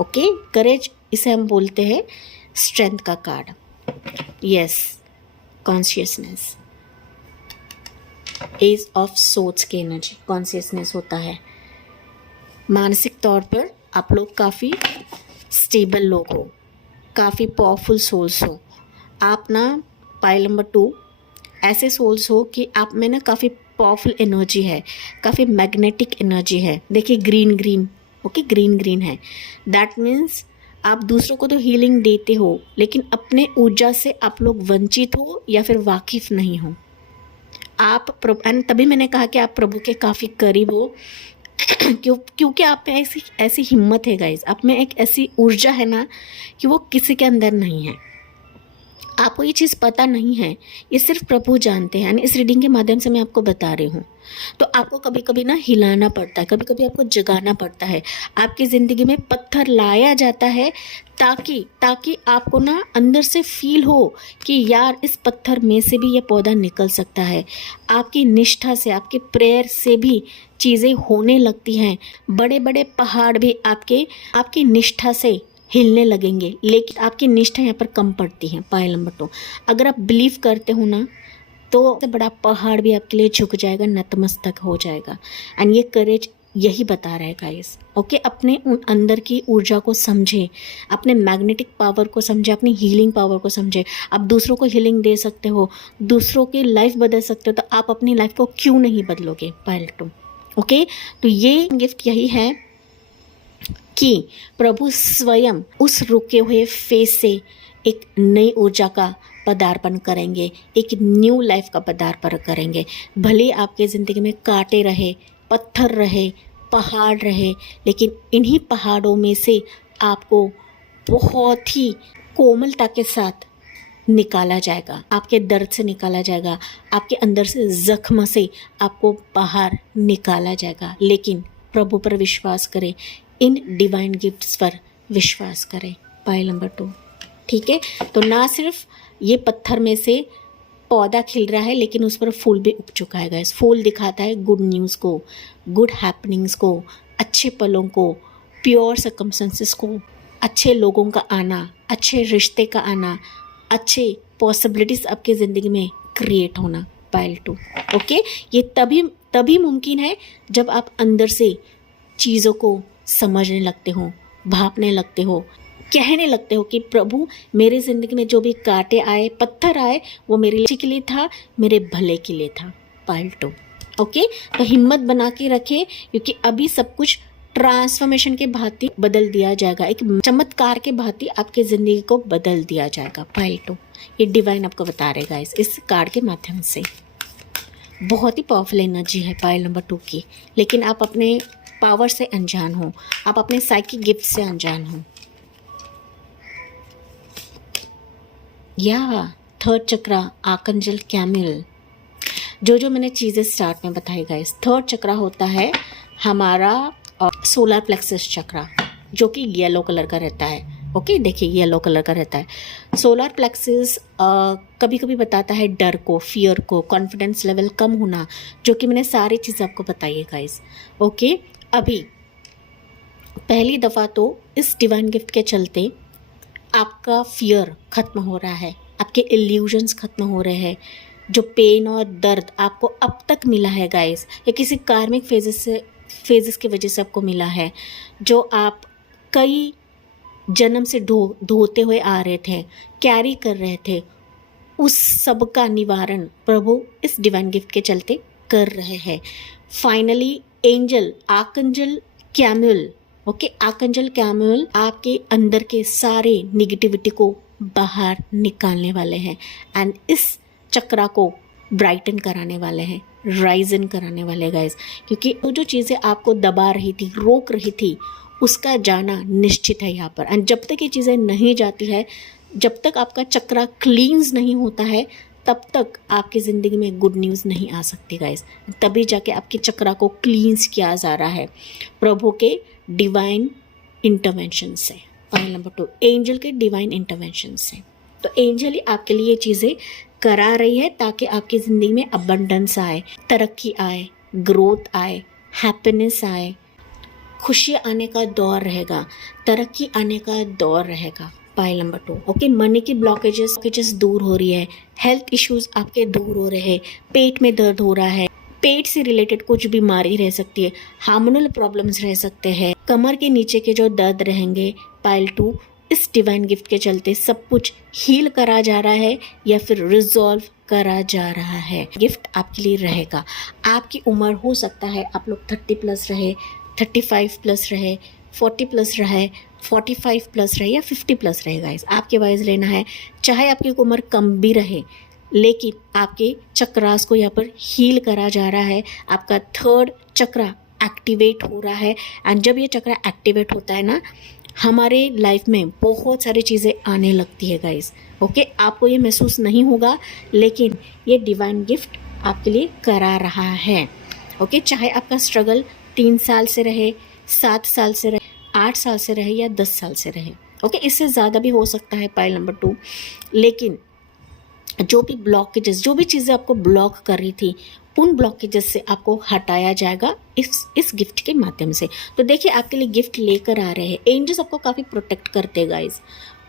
Okay, courage इसे हम बोलते हैं स्ट्रेंथ का card. Yes, consciousness, age of सोच की एनर्जी, कॉन्शियसनेस होता है। मानसिक तौर पर आप लोग काफ़ी स्टेबल लोग हो, काफ़ी पावरफुल सोल्स हो। आप ना पाइल नंबर 2 ऐसे सोल्स हो कि आप में ना काफ़ी पावरफुल एनर्जी है, काफ़ी मैग्नेटिक एनर्जी है। देखिए green green, okay, green green है। दैट मीन्स आप दूसरों को तो हीलिंग देते हो, लेकिन अपने ऊर्जा से आप लोग वंचित हो या फिर वाकिफ़ नहीं हो। आप तभी मैंने कहा कि आप प्रभु के काफ़ी करीब हो क्योंकि आप में ऐसी हिम्मत है गाइज, आप में एक ऐसी ऊर्जा है ना कि वो किसी के अंदर नहीं है। आपको ये चीज़ पता नहीं है, ये सिर्फ प्रभु जानते हैं। यानी इस रीडिंग के माध्यम से मैं आपको बता रही हूँ। तो आपको कभी कभी ना हिलाना पड़ता है, कभी कभी आपको जगाना पड़ता है। आपकी ज़िंदगी में पत्थर लाया जाता है ताकि आपको ना अंदर से फील हो कि यार इस पत्थर में से भी ये पौधा निकल सकता है। आपकी निष्ठा से, आपके प्रेयर से भी चीज़ें होने लगती हैं। बड़े बड़े पहाड़ भी आपकी निष्ठा से हिलने लगेंगे, लेकिन आपकी निष्ठा यहाँ पर कम पड़ती है। पाइल नंबर 2, अगर आप बिलीव करते हो ना, तो सबसे बड़ा पहाड़ भी आपके लिए झुक जाएगा, नतमस्तक हो जाएगा। एंड ये करेज यही बता रहा है गाइस। ओके, अपने उन अंदर की ऊर्जा को समझे, अपने मैग्नेटिक पावर को समझे, अपनी हीलिंग पावर को समझे। आप दूसरों को हीलिंग दे सकते हो, दूसरों की लाइफ बदल सकते हो, तो आप अपनी लाइफ को क्यों नहीं बदलोगे पाइल 2। ओके, तो ये गिफ्ट यही है कि प्रभु स्वयं उस रुके हुए फेस से एक नई ऊर्जा का पदार्पण करेंगे, एक न्यू लाइफ का पदार्पण करेंगे। भले आपके ज़िंदगी में कांटे रहे, पत्थर रहे, पहाड़ रहे, लेकिन इन्हीं पहाड़ों में से आपको बहुत ही कोमलता के साथ निकाला जाएगा, आपके दर्द से निकाला जाएगा, आपके अंदर से जख्म से आपको बाहर निकाला जाएगा। लेकिन प्रभु पर विश्वास करें, इन डिवाइन गिफ्ट्स पर विश्वास करें। पाइल नंबर 2, ठीक है। तो ना सिर्फ ये पत्थर में से पौधा खिल रहा है, लेकिन उस पर फूल भी उग चुका है गाइस। फूल दिखाता है गुड न्यूज़ को, गुड हैपनिंग्स को, अच्छे पलों को, प्योर सर्कमस्टेंसेस को, अच्छे लोगों का आना, अच्छे रिश्ते का आना, अच्छे पॉसिबिलिटीज़ आपके ज़िंदगी में क्रिएट होना। Pile 2, okay. ये तभी मुमकिन है जब आप अंदर से चीज़ों को समझने लगते हो, भापने लगते हो, कहने लगते हो कि प्रभु मेरे ज़िंदगी में जो भी कांटे आए, पत्थर आए, वो मेरे लिए के लिए था, मेरे भले के लिए था। Pile 2, okay. तो हिम्मत बना के रखे, क्योंकि अभी सब कुछ ट्रांसफॉर्मेशन के भांति बदल दिया जाएगा, एक चमत्कार के भांति आपके ज़िंदगी को बदल दिया जाएगा। पाइल 2, ये डिवाइन आपको बता रहेगा इस कार्ड के माध्यम से। बहुत ही पावरफुल एनर्जी है पाइल नंबर 2 की, लेकिन आप अपने पावर से अनजान हो, आप अपने साइकिक गिफ्ट से अनजान हो। या थर्ड चक्रा, आर्कएंजल कैमिल, जो मैंने चीज़ें स्टार्ट में बताई गाइस। थर्ड चक्रा होता है हमारा सोलर प्लेक्सस चक्रा, जो कि येलो कलर का रहता है। ओके, देखिए येलो कलर का रहता है। सोलर प्लेक्सस कभी कभी बताता है डर को, फियर को, कॉन्फिडेंस लेवल कम होना, जो कि मैंने सारी चीज़ें आपको बताई है गाइस। ओके, अभी पहली दफ़ा तो इस डिवाइन गिफ्ट के चलते आपका फियर ख़त्म हो रहा है, आपके इल्यूजन्स ख़त्म हो रहे हैं। जो पेन और दर्द आपको अब तक मिला है गाइस, या किसी कार्मिक फेजेस की वजह से आपको मिला है, जो आप कई जन्म से ढोते हुए आ रहे थे, कैरी कर रहे थे, उस सब का निवारण प्रभु इस डिवाइन गिफ्ट के चलते कर रहे हैं। Finally angel, archangel Chamuel, okay, archangel Chamuel आपके अंदर के सारे निगेटिविटी को बाहर निकालने वाले हैं एंड इस चक्रा को ब्राइटन कराने वाले हैं, राइजन कराने वाले गाइस, क्योंकि वो जो चीज़ें आपको दबा रही थी, रोक रही थी, उसका जाना निश्चित है यहाँ पर। एंड जब तक ये चीज़ें नहीं जाती है, जब तक आपका चक्रा क्लींस नहीं होता है, तब तक आपकी ज़िंदगी में गुड न्यूज़ नहीं आ सकती गाइस। तभी जाके आपके चक्रा को क्लींस किया जा रहा है प्रभु के डिवाइन इंटरवेंशन से। पॉइंट नंबर 2, एंजल के डिवाइन इंटरवेंशन से। तो एंजल ही आपके लिए ये चीज़ें करा रही है ताकि आपकी ज़िंदगी में अबंडेंस आए, तरक्की आए, ग्रोथ आए, हैप्पीनेस आए, खुशी आने का दौर रहेगा, तरक्की आने का दौर रहेगा। पाइल नंबर 2, ओके, मनी की ब्लॉकेजेस दूर हो रही है, हेल्थ इश्यूज आपके दूर हो रहे हैं, पेट में दर्द हो रहा है, पेट से रिलेटेड कुछ बीमारी रह सकती है, हार्मोनल प्रॉब्लम्स रह सकते हैं, कमर के नीचे के जो दर्द रहेंगे, पाइल 2, इस डिवाइन गिफ्ट के चलते सब कुछ हील करा जा रहा है या फिर रिजॉल्व करा जा रहा है। गिफ्ट आपके लिए रहेगा। आपकी उम्र हो सकता है आप लोग 30 प्लस रहे, 35 प्लस रहे, 40 प्लस रहे, 45 प्लस रहे या 50 प्लस रहे गाइस, आपके वाइज लेना है। चाहे आपकी उम्र कम भी रहे, लेकिन आपके चक्रास को यहाँ पर हील करा जा रहा है। आपका थर्ड चक्रा एक्टिवेट हो रहा है एंड जब ये चक्रा एक्टिवेट होता है ना, हमारे लाइफ में बहुत सारी चीज़ें आने लगती है गाइस, ओके। आपको ये महसूस नहीं होगा, लेकिन ये डिवाइन गिफ्ट आपके लिए करा रहा है, ओके। चाहे आपका स्ट्रगल 3 साल से रहे, 7 साल से रहे, 8 साल से रहे या 10 साल से रहे, ओके, इससे ज़्यादा भी हो सकता है पाइल नंबर 2। लेकिन जो भी ब्लॉकेजेस, जो भी चीज़ें आपको ब्लॉक कर रही थी, उन ब्लॉकेजेस से आपको हटाया जाएगा इस गिफ्ट के माध्यम से। तो देखिए आपके लिए गिफ्ट लेकर आ रहे हैं। एंजल्स आपको काफ़ी प्रोटेक्ट करते हैं गाइस,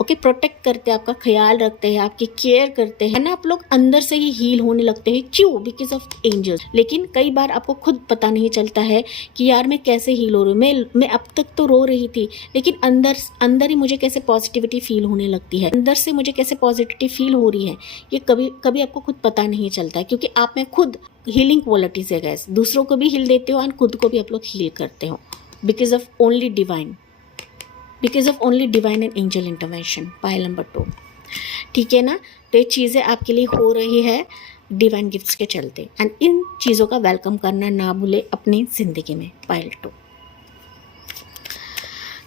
ओके, प्रोटेक्ट करते हैं, आपका ख्याल रखते हैं, आपकी केयर करते हैं ना। आप लोग अंदर से ही हील होने लगते हैं। क्यों? Because of angels. लेकिन कई बार आपको खुद पता नहीं चलता है कि यार मैं कैसे हील हो रही हूँ। मैं अब तक तो रो रही थी, लेकिन अंदर ही मुझे कैसे पॉजिटिविटी फील होने लगती है, अंदर से मुझे कैसे पॉजिटिविटी फील हो रही है, ये कभी कभी आपको खुद पता नहीं चलता है, क्योंकि आप में खुद हीलिंग क्वालिटीज है गैस। दूसरों को भी हील देते हो और खुद को भी आप लोग हील करते हो because of only divine and angel intervention. Pile number 2, ठीक है ना। तो ये चीज़ें आपके लिए हो रही है डिवाइन गिफ्ट्स के चलते एंड इन चीज़ों का वेलकम करना ना भूले अपनी ज़िंदगी में। पाइल 2,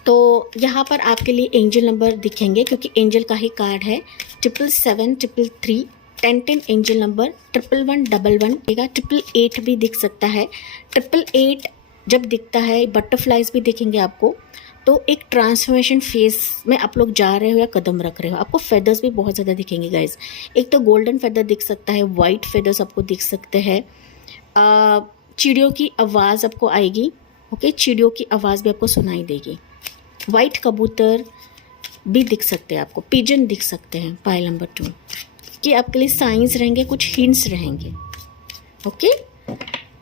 तो यहाँ पर आपके लिए एंजल नंबर दिखेंगे, क्योंकि एंजल का ही कार्ड है। 777, 333, 1010 एंजल नंबर, 1111 देगा, 888 भी दिख सकता है। 888 जब दिखता है, बटरफ्लाइज भी दिखेंगे आपको। तो एक ट्रांसफॉर्मेशन फेज में आप लोग जा रहे हो या कदम रख रहे हो। आपको फेदर्स भी बहुत ज़्यादा दिखेंगे गाइज। एक तो गोल्डन फेदर दिख सकता है, वाइट फेदर्स आपको दिख सकते हैं, चिड़ियों की आवाज़ आपको आएगी, ओके, चिड़ियों की आवाज़ भी आपको सुनाई देगी। वाइट कबूतर भी दिख सकते हैं आपको, पिजन दिख सकते हैं। पाइल नंबर 2 कि आपके लिए साइंस रहेंगे, कुछ हिंट्स रहेंगे, ओके।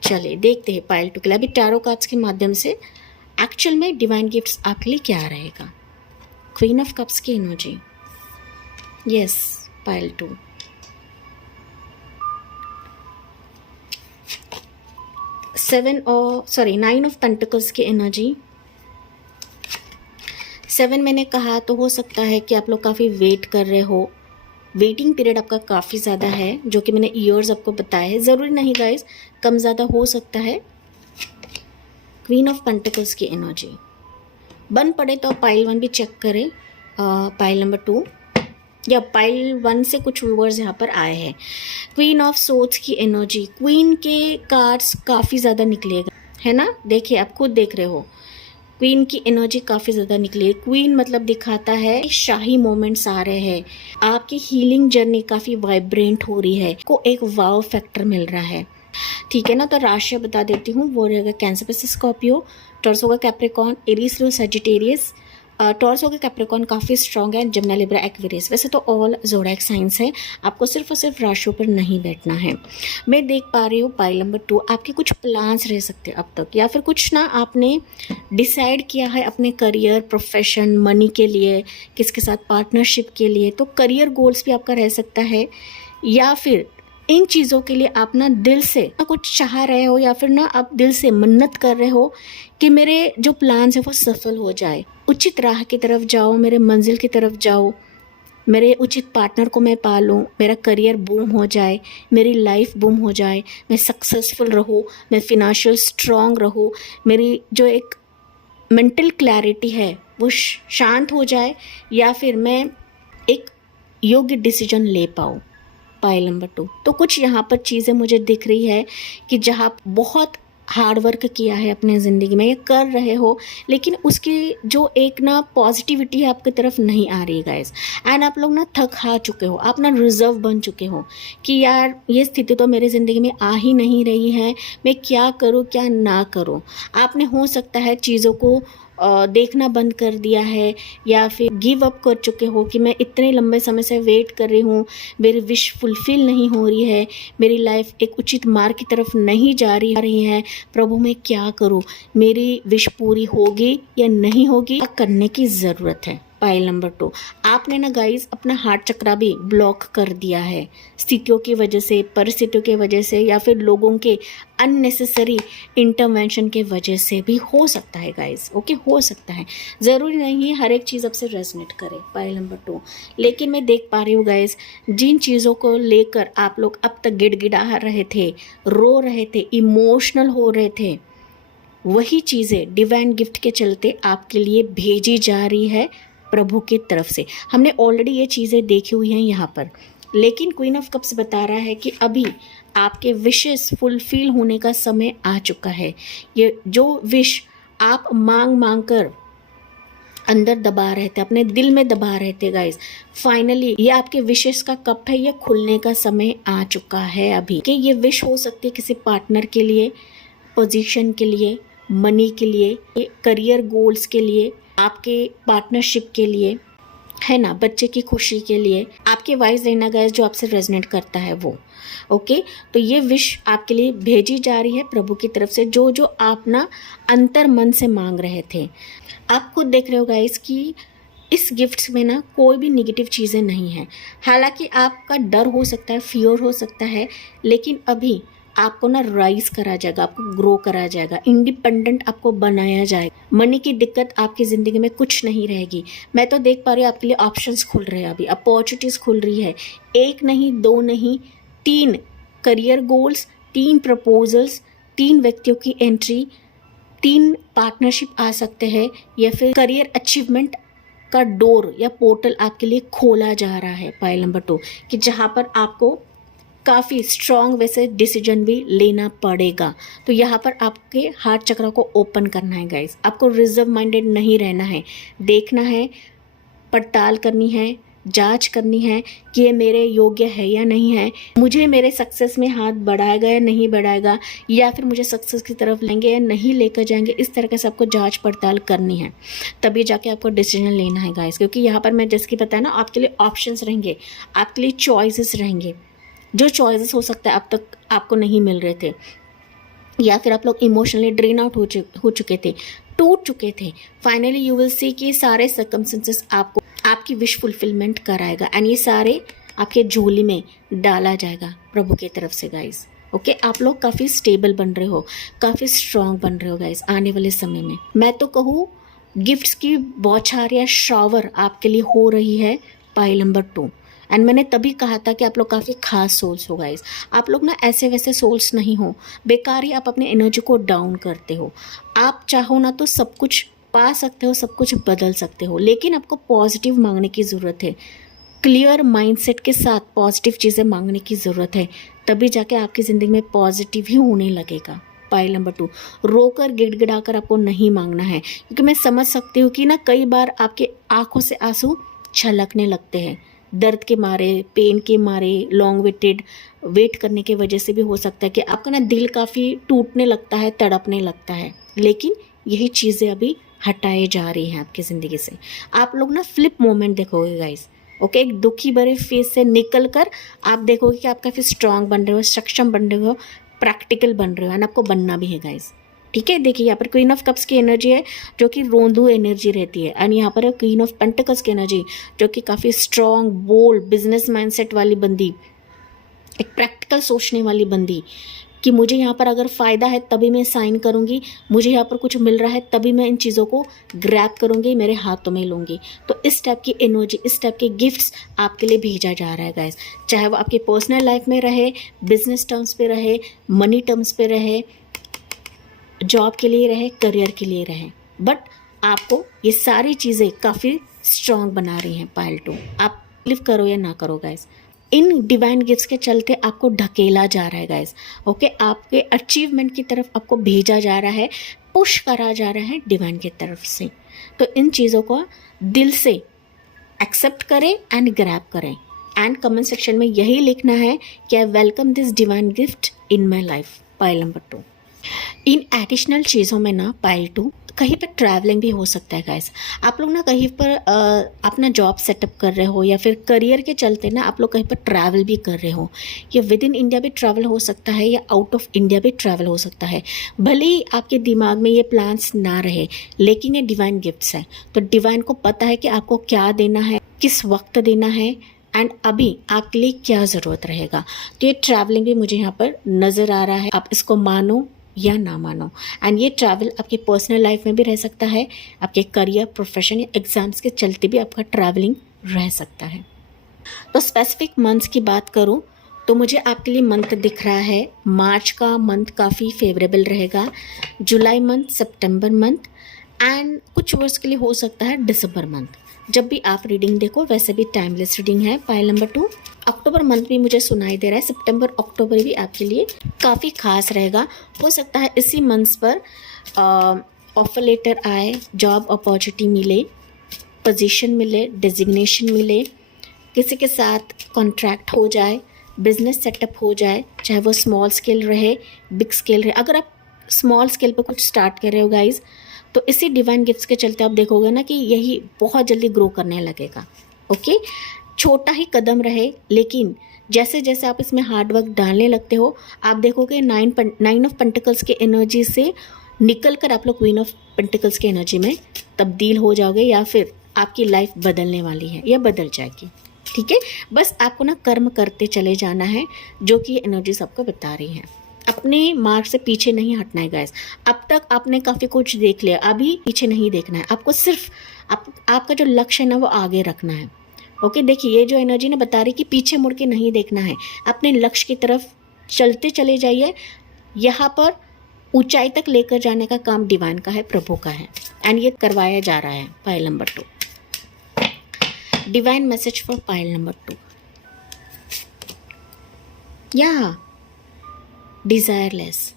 चलिए देखते हैं पाइल 2 के लिए अभी टैरो कार्ड्स के माध्यम से एक्चुअल में डिवाइन गिफ्ट्स आपके लिए क्या रहेगा। क्वीन ऑफ कप्स की energy, yes, pile 2, nine of pentacles की एनर्जी। 7 मैंने कहा तो हो सकता है कि आप लोग काफ़ी वेट कर रहे हो, वेटिंग पीरियड आपका काफ़ी ज़्यादा है, जो कि मैंने ईयर्स आपको बताया है। ज़रूरी नहीं गाइस, कम ज़्यादा हो सकता है। क्वीन ऑफ पेंटिकल्स की एनर्जी बन पड़े तो पाइल 1 भी चेक करें, पाइल नंबर 2 या पाइल 1 से कुछ व्यूअर्स यहाँ पर आए हैं। क्वीन ऑफ सोर्ड्स की एनर्जी, क्वीन के कार्ड्स काफ़ी ज़्यादा निकलेगा, है ना। देखिए आप खुद देख रहे हो, क्वीन की एनर्जी काफ़ी ज़्यादा निकली है। क्वीन मतलब दिखाता है शाही मोमेंट्स आ रहे हैं, आपकी हीलिंग जर्नी काफ़ी वाइब्रेंट हो रही है, को एक वाव फैक्टर मिल रहा है, ठीक है ना। तो राशि बता देती हूँ, वो रहेगा कैंसर पे स्कॉर्पियो, टॉर्स होगा कैप्रिकॉर्न, एरीज लो सजिटेरियस। टॉर्स होगा कैप्रिकॉर्न काफ़ी स्ट्रॉन्ग है, जमुना लिब्रा एक्वेरियस। वैसे तो ऑल ज़ोडिएक साइंस है, आपको सिर्फ और सिर्फ राशियों पर नहीं बैठना है। मैं देख पा रही हूँ पाइल नंबर 2 आपके कुछ प्लान्स रह सकते हैं अब तक, या फिर कुछ ना आपने डिसाइड किया है अपने करियर, प्रोफेशन, मनी के लिए, किसके साथ पार्टनरशिप के लिए। तो करियर गोल्स भी आपका रह सकता है, या फिर इन चीज़ों के लिए आप ना दिल से ना कुछ चाह रहे हो, या फिर ना आप दिल से मन्नत कर रहे हो कि मेरे जो प्लान्स है वो सफल हो जाए, उचित राह की तरफ जाओ, मेरे मंजिल की तरफ जाओ, मेरे उचित पार्टनर को मैं पा लूँ, मेरा करियर बूम हो जाए, मेरी लाइफ बूम हो जाए, मैं सक्सेसफुल रहूँ, मैं फिनेंशियल स्ट्रांग रहूँ, मेरी जो एक मेंटल क्लैरिटी है वो शांत हो जाए, या फिर मैं एक योग्य डिसीजन ले पाऊँ। पाइल नंबर 2, तो कुछ यहाँ पर चीज़ें मुझे दिख रही है कि जहाँ आप बहुत हार्ड वर्क किया है अपने ज़िंदगी में, ये कर रहे हो, लेकिन उसकी जो एक ना पॉजिटिविटी है आपकी तरफ नहीं आ रही गाइस। एंड आप लोग ना थक हार चुके हो, आप ना रिजर्व बन चुके हो कि यार ये स्थिति तो मेरी ज़िंदगी में आ ही नहीं रही है, मैं क्या करूँ क्या ना करूँ। आपने हो सकता है चीज़ों को देखना बंद कर दिया है, या फिर गिव अप कर चुके हो कि मैं इतने लंबे समय से वेट कर रही हूँ, मेरी विश फुलफ़िल नहीं हो रही है, मेरी लाइफ एक उचित मार्ग की तरफ नहीं जा रही है, प्रभु मैं क्या करूँ, मेरी विश पूरी होगी या नहीं होगी, क्या करने की ज़रूरत है। पाइल नंबर 2, आपने ना गाइस अपना हार्ट चक्रा भी ब्लॉक कर दिया है, स्थितियों की वजह से, परिस्थितियों की वजह से, या फिर लोगों के अननेसेसरी इंटरवेंशन के वजह से भी हो सकता है गाइस। ओके, हो सकता है, ज़रूरी नहीं है हर एक चीज़ आपसे रेजोनेट करे। पाइल नंबर 2, लेकिन मैं देख पा रही हूँ गाइस, जिन चीज़ों को लेकर आप लोग अब तक गिड़गिड़ा रहे थे, रो रहे थे, इमोशनल हो रहे थे, वही चीज़ें डिवाइन गिफ्ट के चलते आपके लिए भेजी जा रही है प्रभु की तरफ से। हमने ऑलरेडी ये चीज़ें देखी हुई हैं यहाँ पर, लेकिन क्वीन ऑफ कप्स बता रहा है कि अभी आपके विशेस फुलफिल होने का समय आ चुका है। ये जो विश आप मांग मांग कर अंदर दबा रहे थे, अपने दिल में दबा रहे थे गाइस, फाइनली ये आपके विशेस का कप है, ये खुलने का समय आ चुका है अभी। कि ये विश हो सकती है किसी पार्टनर के लिए, पोजीशन के लिए, मनी के लिए, करियर गोल्स के लिए, आपके पार्टनरशिप के लिए, है ना, बच्चे की खुशी के लिए, आपके वाइज रहना गाइस जो आपसे रेजोनेट करता है वो। ओके, तो ये विश आपके लिए भेजी जा रही है प्रभु की तरफ से, जो जो आप ना अंतर मन से मांग रहे थे। आप खुद देख रहे हो गाइस कि इस गिफ्ट्स में ना कोई भी निगेटिव चीज़ें नहीं है। हालांकि आपका डर हो सकता है, फियर हो सकता है, लेकिन अभी आपको ना राइज करा जाएगा, आपको ग्रो करा जाएगा, इंडिपेंडेंट आपको बनाया जाएगा। मनी की दिक्कत आपकी ज़िंदगी में कुछ नहीं रहेगी। मैं तो देख पा रही हूँ आपके लिए ऑप्शंस खुल रहे हैं, अभी अपॉर्चुनिटीज़ खुल रही है। 1 नहीं, 2 नहीं, 3 करियर गोल्स, 3 प्रपोजल्स, 3 व्यक्तियों की एंट्री, 3 पार्टनरशिप आ सकते हैं, या फिर करियर अचीवमेंट का डोर या पोर्टल आपके लिए खोला जा रहा है। पाइल नंबर 2, कि जहाँ पर आपको काफ़ी स्ट्रॉन्ग वैसे डिसीजन भी लेना पड़ेगा। तो यहाँ पर आपके हार्ट चक्र को ओपन करना है गाइस, आपको रिजर्व माइंडेड नहीं रहना है, देखना है, पड़ताल करनी है, जांच करनी है कि ये मेरे योग्य है या नहीं है, मुझे मेरे सक्सेस में हाथ बढ़ाएगा या नहीं बढ़ाएगा, या फिर मुझे सक्सेस की तरफ लेंगे या नहीं लेकर जाएंगे। इस तरह के सबको जांच पड़ताल करनी है, तभी जाके आपको डिसीजन लेना है गाइस। क्योंकि यहाँ पर मैं जैसे कि बताया ना, आपके लिए ऑप्शंस रहेंगे, आपके लिए चॉइसेस रहेंगे, जो चॉइसेस हो सकता है अब तक आपको नहीं मिल रहे थे, या फिर आप लोग इमोशनली ड्रेन आउट हो चुके थे, टूट चुके थे। फाइनली यू विल सी कि सारे सर्कमस्टेंसेस आपको आपकी विश फुलफिलमेंट कराएगा, एंड ये सारे आपके झोली में डाला जाएगा प्रभु की तरफ से गाइस। ओके, आप लोग काफ़ी स्टेबल बन रहे हो, काफ़ी स्ट्रांग बन रहे हो गाइस आने वाले समय में। मैं तो कहूँ गिफ्ट्स की बौछार या शावर आपके लिए हो रही है। पाइल नंबर 2, एंड मैंने तभी कहा था कि आप लोग काफ़ी खास सोल्स हो गाइस। आप लोग ना ऐसे वैसे सोल्स नहीं हो, बेकार ही आप अपनी एनर्जी को डाउन करते हो। आप चाहो ना तो सब कुछ पा सकते हो, सब कुछ बदल सकते हो, लेकिन आपको पॉजिटिव मांगने की ज़रूरत है, क्लियर माइंडसेट के साथ पॉजिटिव चीज़ें मांगने की ज़रूरत है, तभी जाके आपकी ज़िंदगी में पॉजिटिव ही होने लगेगा। पाइल नंबर 2, रोकर गिड़गिड़ा कर आपको नहीं मांगना है, क्योंकि मैं समझ सकती हूँ कि ना कई बार आपके आंखों से आंसू छलकने लगते हैं, दर्द के मारे, पेन के मारे, लॉन्ग वेट करने की वजह से भी हो सकता है कि आपका ना दिल काफ़ी टूटने लगता है, तड़पने लगता है, लेकिन यही चीज़ें अभी हटाए जा रही हैं आपकी ज़िंदगी से। आप लोग ना फ्लिप मोमेंट देखोगे गाइस। ओके, एक दुखी भरे फेस से निकल कर आप देखोगे कि आप काफ़ी स्ट्रांग बन रहे हो, सक्षम बन रहे हो, प्रैक्टिकल बन रहे हो, एंड आपको बनना भी है गाइस। ठीक है, देखिए यहाँ पर क्वीन ऑफ कप्स की एनर्जी है जो कि रोंदू एनर्जी रहती है, एंड यहाँ पर है क्वीन ऑफ पेंटिकल्स की एनर्जी जो कि काफ़ी स्ट्रॉन्ग, बोल्ड, बिजनेस माइंडसेट वाली बंदी, एक प्रैक्टिकल सोचने वाली बंदी कि मुझे यहाँ पर अगर फ़ायदा है तभी मैं साइन करूँगी, मुझे यहाँ पर कुछ मिल रहा है तभी मैं इन चीज़ों को ग्रैब करूँगी, मेरे हाथों में लूँगी। तो इस टाइप की एनर्जी, इस टाइप के गिफ्ट्स आपके लिए भेजा जा रहा है गाइस। चाहे वो आपकी पर्सनल लाइफ में रहे, बिजनेस टर्म्स पे रहे, मनी टर्म्स पे रहे, जॉब के लिए रहे, करियर के लिए रहे, बट आपको ये सारी चीज़ें काफ़ी स्ट्रॉन्ग बना रही हैं पायल 2। आप बिलीव करो या ना करो गाइस, इन डिवाइन गिफ्ट्स के चलते आपको ढकेला जा रहा है गाइस। ओके, आपके अचीवमेंट की तरफ आपको भेजा जा रहा है, पुश करा जा रहा है डिवाइन की तरफ से। तो इन चीज़ों को दिल से एक्सेप्ट करें एंड ग्रैब करें, एंड कमेंट सेक्शन में यही लिखना है कि I welcome this divine gift in my life. Pile number 2। In additional चीज़ों में ना पायल 2, कहीं पर ट्रैवलिंग भी हो सकता है गाइस। आप लोग ना कहीं पर अपना जॉब सेटअप कर रहे हो, या फिर करियर के चलते ना आप लोग कहीं पर ट्रैवल भी कर रहे हो, या विद इन इंडिया भी ट्रैवल हो सकता है, या आउट ऑफ इंडिया भी ट्रैवल हो सकता है। भले ही आपके दिमाग में ये प्लान्स ना रहे, लेकिन ये डिवाइन गिफ्ट्स हैं। तो डिवाइन को पता है कि आपको क्या देना है, किस वक्त देना है, एंड अभी आपके लिए क्या ज़रूरत रहेगा। तो ये ट्रैवलिंग भी मुझे यहाँ पर नज़र आ रहा है, आप इसको मानो या ना मानो। एंड ये ट्रैवल आपकी पर्सनल लाइफ में भी रह सकता है, आपके करियर, प्रोफेशन या एग्जाम्स के चलते भी आपका ट्रैवलिंग रह सकता है। तो स्पेसिफिक मंथ्स की बात करूँ तो मुझे आपके लिए मंथ दिख रहा है, मार्च का मंथ काफ़ी फेवरेबल रहेगा, जुलाई मंथ, सितंबर मंथ, एंड कुछ वर्ष के लिए हो सकता है दिसंबर मंथ। जब भी आप रीडिंग देखो वैसे भी टाइमलेस रीडिंग है। Pile number 2। अक्टूबर मंथ भी मुझे सुनाई दे रहा है, सितंबर अक्टूबर भी आपके लिए काफ़ी खास रहेगा। हो सकता है इसी मंथ्स पर ऑफर लेटर आए, जॉब अपॉर्चुनिटी मिले, पोजीशन मिले, डेजिग्नेशन मिले, किसी के साथ कॉन्ट्रैक्ट हो जाए, बिजनेस सेटअप हो जाए, चाहे वो स्मॉल स्केल रहे, बिग स्केल रहे। अगर आप स्मॉल स्केल पर कुछ स्टार्ट कर रहे हो गाइज, तो इसी डिवाइन गिफ्ट्स के चलते आप देखोगे ना कि यही बहुत जल्दी ग्रो करने लगेगा। ओके, छोटा ही कदम रहे, लेकिन जैसे जैसे आप इसमें हार्ड वर्क डालने लगते हो, आप देखोगे 9 ऑफ पेंटिकल्स के एनर्जी से निकल कर आप लोग क्वीन ऑफ पेंटिकल्स की एनर्जी में तब्दील हो जाओगे, या फिर आपकी लाइफ बदलने वाली है या बदल जाएगी। ठीक है, बस आपको ना कर्म करते चले जाना है, जो कि एनर्जीज आपको बता रही हैं। अपने मार्ग से पीछे नहीं हटना है गाइस। अब तक आपने काफ़ी कुछ देख लिया, अभी पीछे नहीं देखना है आपको, सिर्फ आपका जो लक्ष्य है ना वो आगे रखना है। ओके, देखिए ये जो एनर्जी ने बता रही कि पीछे मुड़ के नहीं देखना है, अपने लक्ष्य की तरफ चलते चले जाइए। यहाँ पर ऊंचाई तक लेकर जाने का काम डिवाइन का है, प्रभु का है, एंड ये करवाया जा रहा है। Pile number 2, divine message for pile number 2। या डिज़ायरलेस,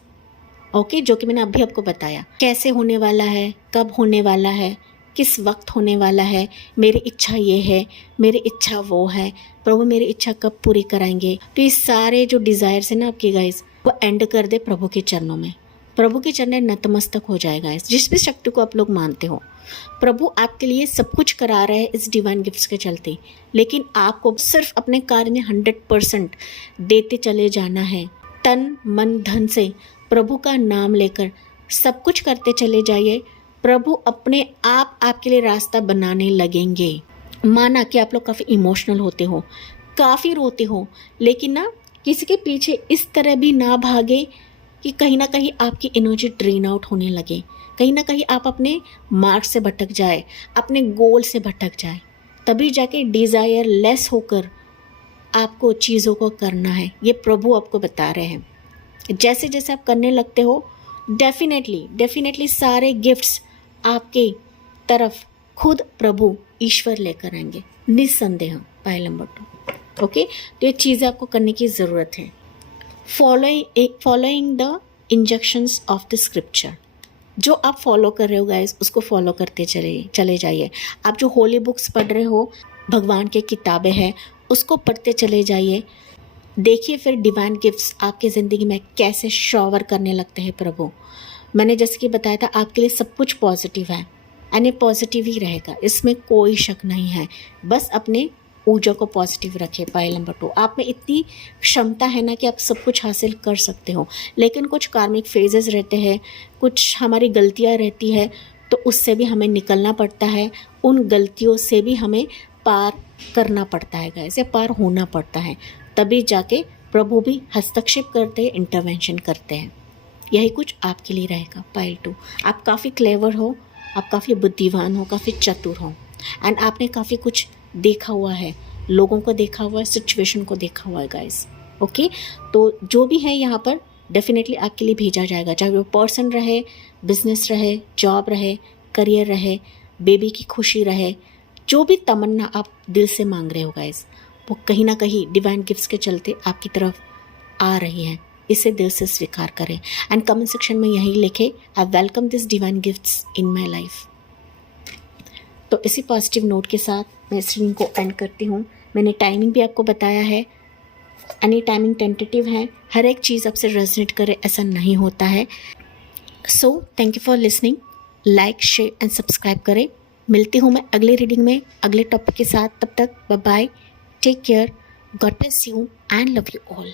ओके, जो कि मैंने अभी आपको बताया कैसे होने वाला है, कब होने वाला है, किस वक्त होने वाला है, मेरी इच्छा ये है, मेरी इच्छा वो है, प्रभु मेरी इच्छा कब पूरी कराएंगे। तो ये सारे जो डिज़ायर्स है ना आपके गाइस, वो एंड कर दे प्रभु के चरणों में। प्रभु के चरण नतमस्तक हो जाएगा। जिस भी शक्ति को आप लोग मानते हो, प्रभु आपके लिए सब कुछ करा रहे हैं इस डिवाइन गिफ्ट्स के चलते, लेकिन आपको सिर्फ अपने कार्य में 100% देते चले जाना है। तन मन धन से प्रभु का नाम लेकर सब कुछ करते चले जाइए, प्रभु अपने आप आपके लिए रास्ता बनाने लगेंगे। माना कि आप लोग काफ़ी इमोशनल होते हो, काफ़ी रोते हो, लेकिन ना किसी के पीछे इस तरह भी ना भागे कि कहीं ना कहीं आपकी एनर्जी ड्रेन आउट होने लगे, कहीं ना कहीं आप अपने मार्ग से भटक जाए, अपने गोल से भटक जाए। तभी जाके डिज़ायर लेस होकर आपको चीज़ों को करना है, ये प्रभु आपको बता रहे हैं। जैसे जैसे आप करने लगते हो, डेफिनेटली सारे गिफ्ट्स आपके तरफ खुद प्रभु ईश्वर लेकर आएंगे, निस्संदेह। Pile number 2। ओके, तो ये चीज़ें आपको करने की ज़रूरत है। Following the injunctions of the scripture, जो आप फॉलो कर रहे हो गाइस, उसको फॉलो करते चले जाइए। आप जो होली बुक्स पढ़ रहे हो, भगवान की किताबें हैं, उसको पढ़ते चले जाइए। देखिए फिर डिवाइन गिफ्ट्स आपकी ज़िंदगी में कैसे शॉवर करने लगते हैं प्रभु। मैंने जैसे कि बताया था, आपके लिए सब कुछ पॉजिटिव है, एंड ये पॉजिटिव ही रहेगा, इसमें कोई शक नहीं है। बस अपने ऊर्जा को पॉजिटिव रखें। पायल नंबर 2, आप में इतनी क्षमता है ना कि आप सब कुछ हासिल कर सकते हो, लेकिन कुछ कार्मिक फेजेस रहते हैं, कुछ हमारी गलतियाँ रहती है, तो उससे भी हमें निकलना पड़ता है, उन गलतियों से भी हमें पार करना पड़ता है गाइस, या पार होना पड़ता है, तभी जाके प्रभु भी हस्तक्षेप करते हैं, इंटरवेंशन करते हैं। यही कुछ आपके लिए रहेगा पाइल 2। आप काफ़ी क्लेवर हो, आप काफ़ी बुद्धिमान हो, काफ़ी चतुर हो, एंड आपने काफ़ी कुछ देखा हुआ है, लोगों को देखा हुआ है, सिचुएशन को देखा हुआ है गाइस। ओके, तो जो भी है यहाँ पर डेफिनेटली आपके लिए भेजा जाएगा, चाहे वो पर्सन रहे, बिजनेस रहे, जॉब रहे, करियर रहे, बेबी की खुशी रहे, जो भी तमन्ना आप दिल से मांग रहे हो गाइस, वो कहीं ना कहीं डिवाइन गिफ्ट्स के चलते आपकी तरफ आ रही हैं। इसे दिल से स्वीकार करें एंड कमेंट सेक्शन में यही लिखें, I welcome this divine gifts in my life. तो इसी पॉजिटिव नोट के साथ मैं इस रीडिंग को एंड करती हूँ। मैंने टाइमिंग भी आपको बताया है, एनी टाइमिंग टेंटेटिव है, हर एक चीज़ आपसे रेजोनेट करे ऐसा नहीं होता है। So thank you for listening, like share and subscribe करें। मिलती हूँ मैं अगले रीडिंग में अगले टॉपिक के साथ। तब तक bye bye, take care, God bless you and love you all.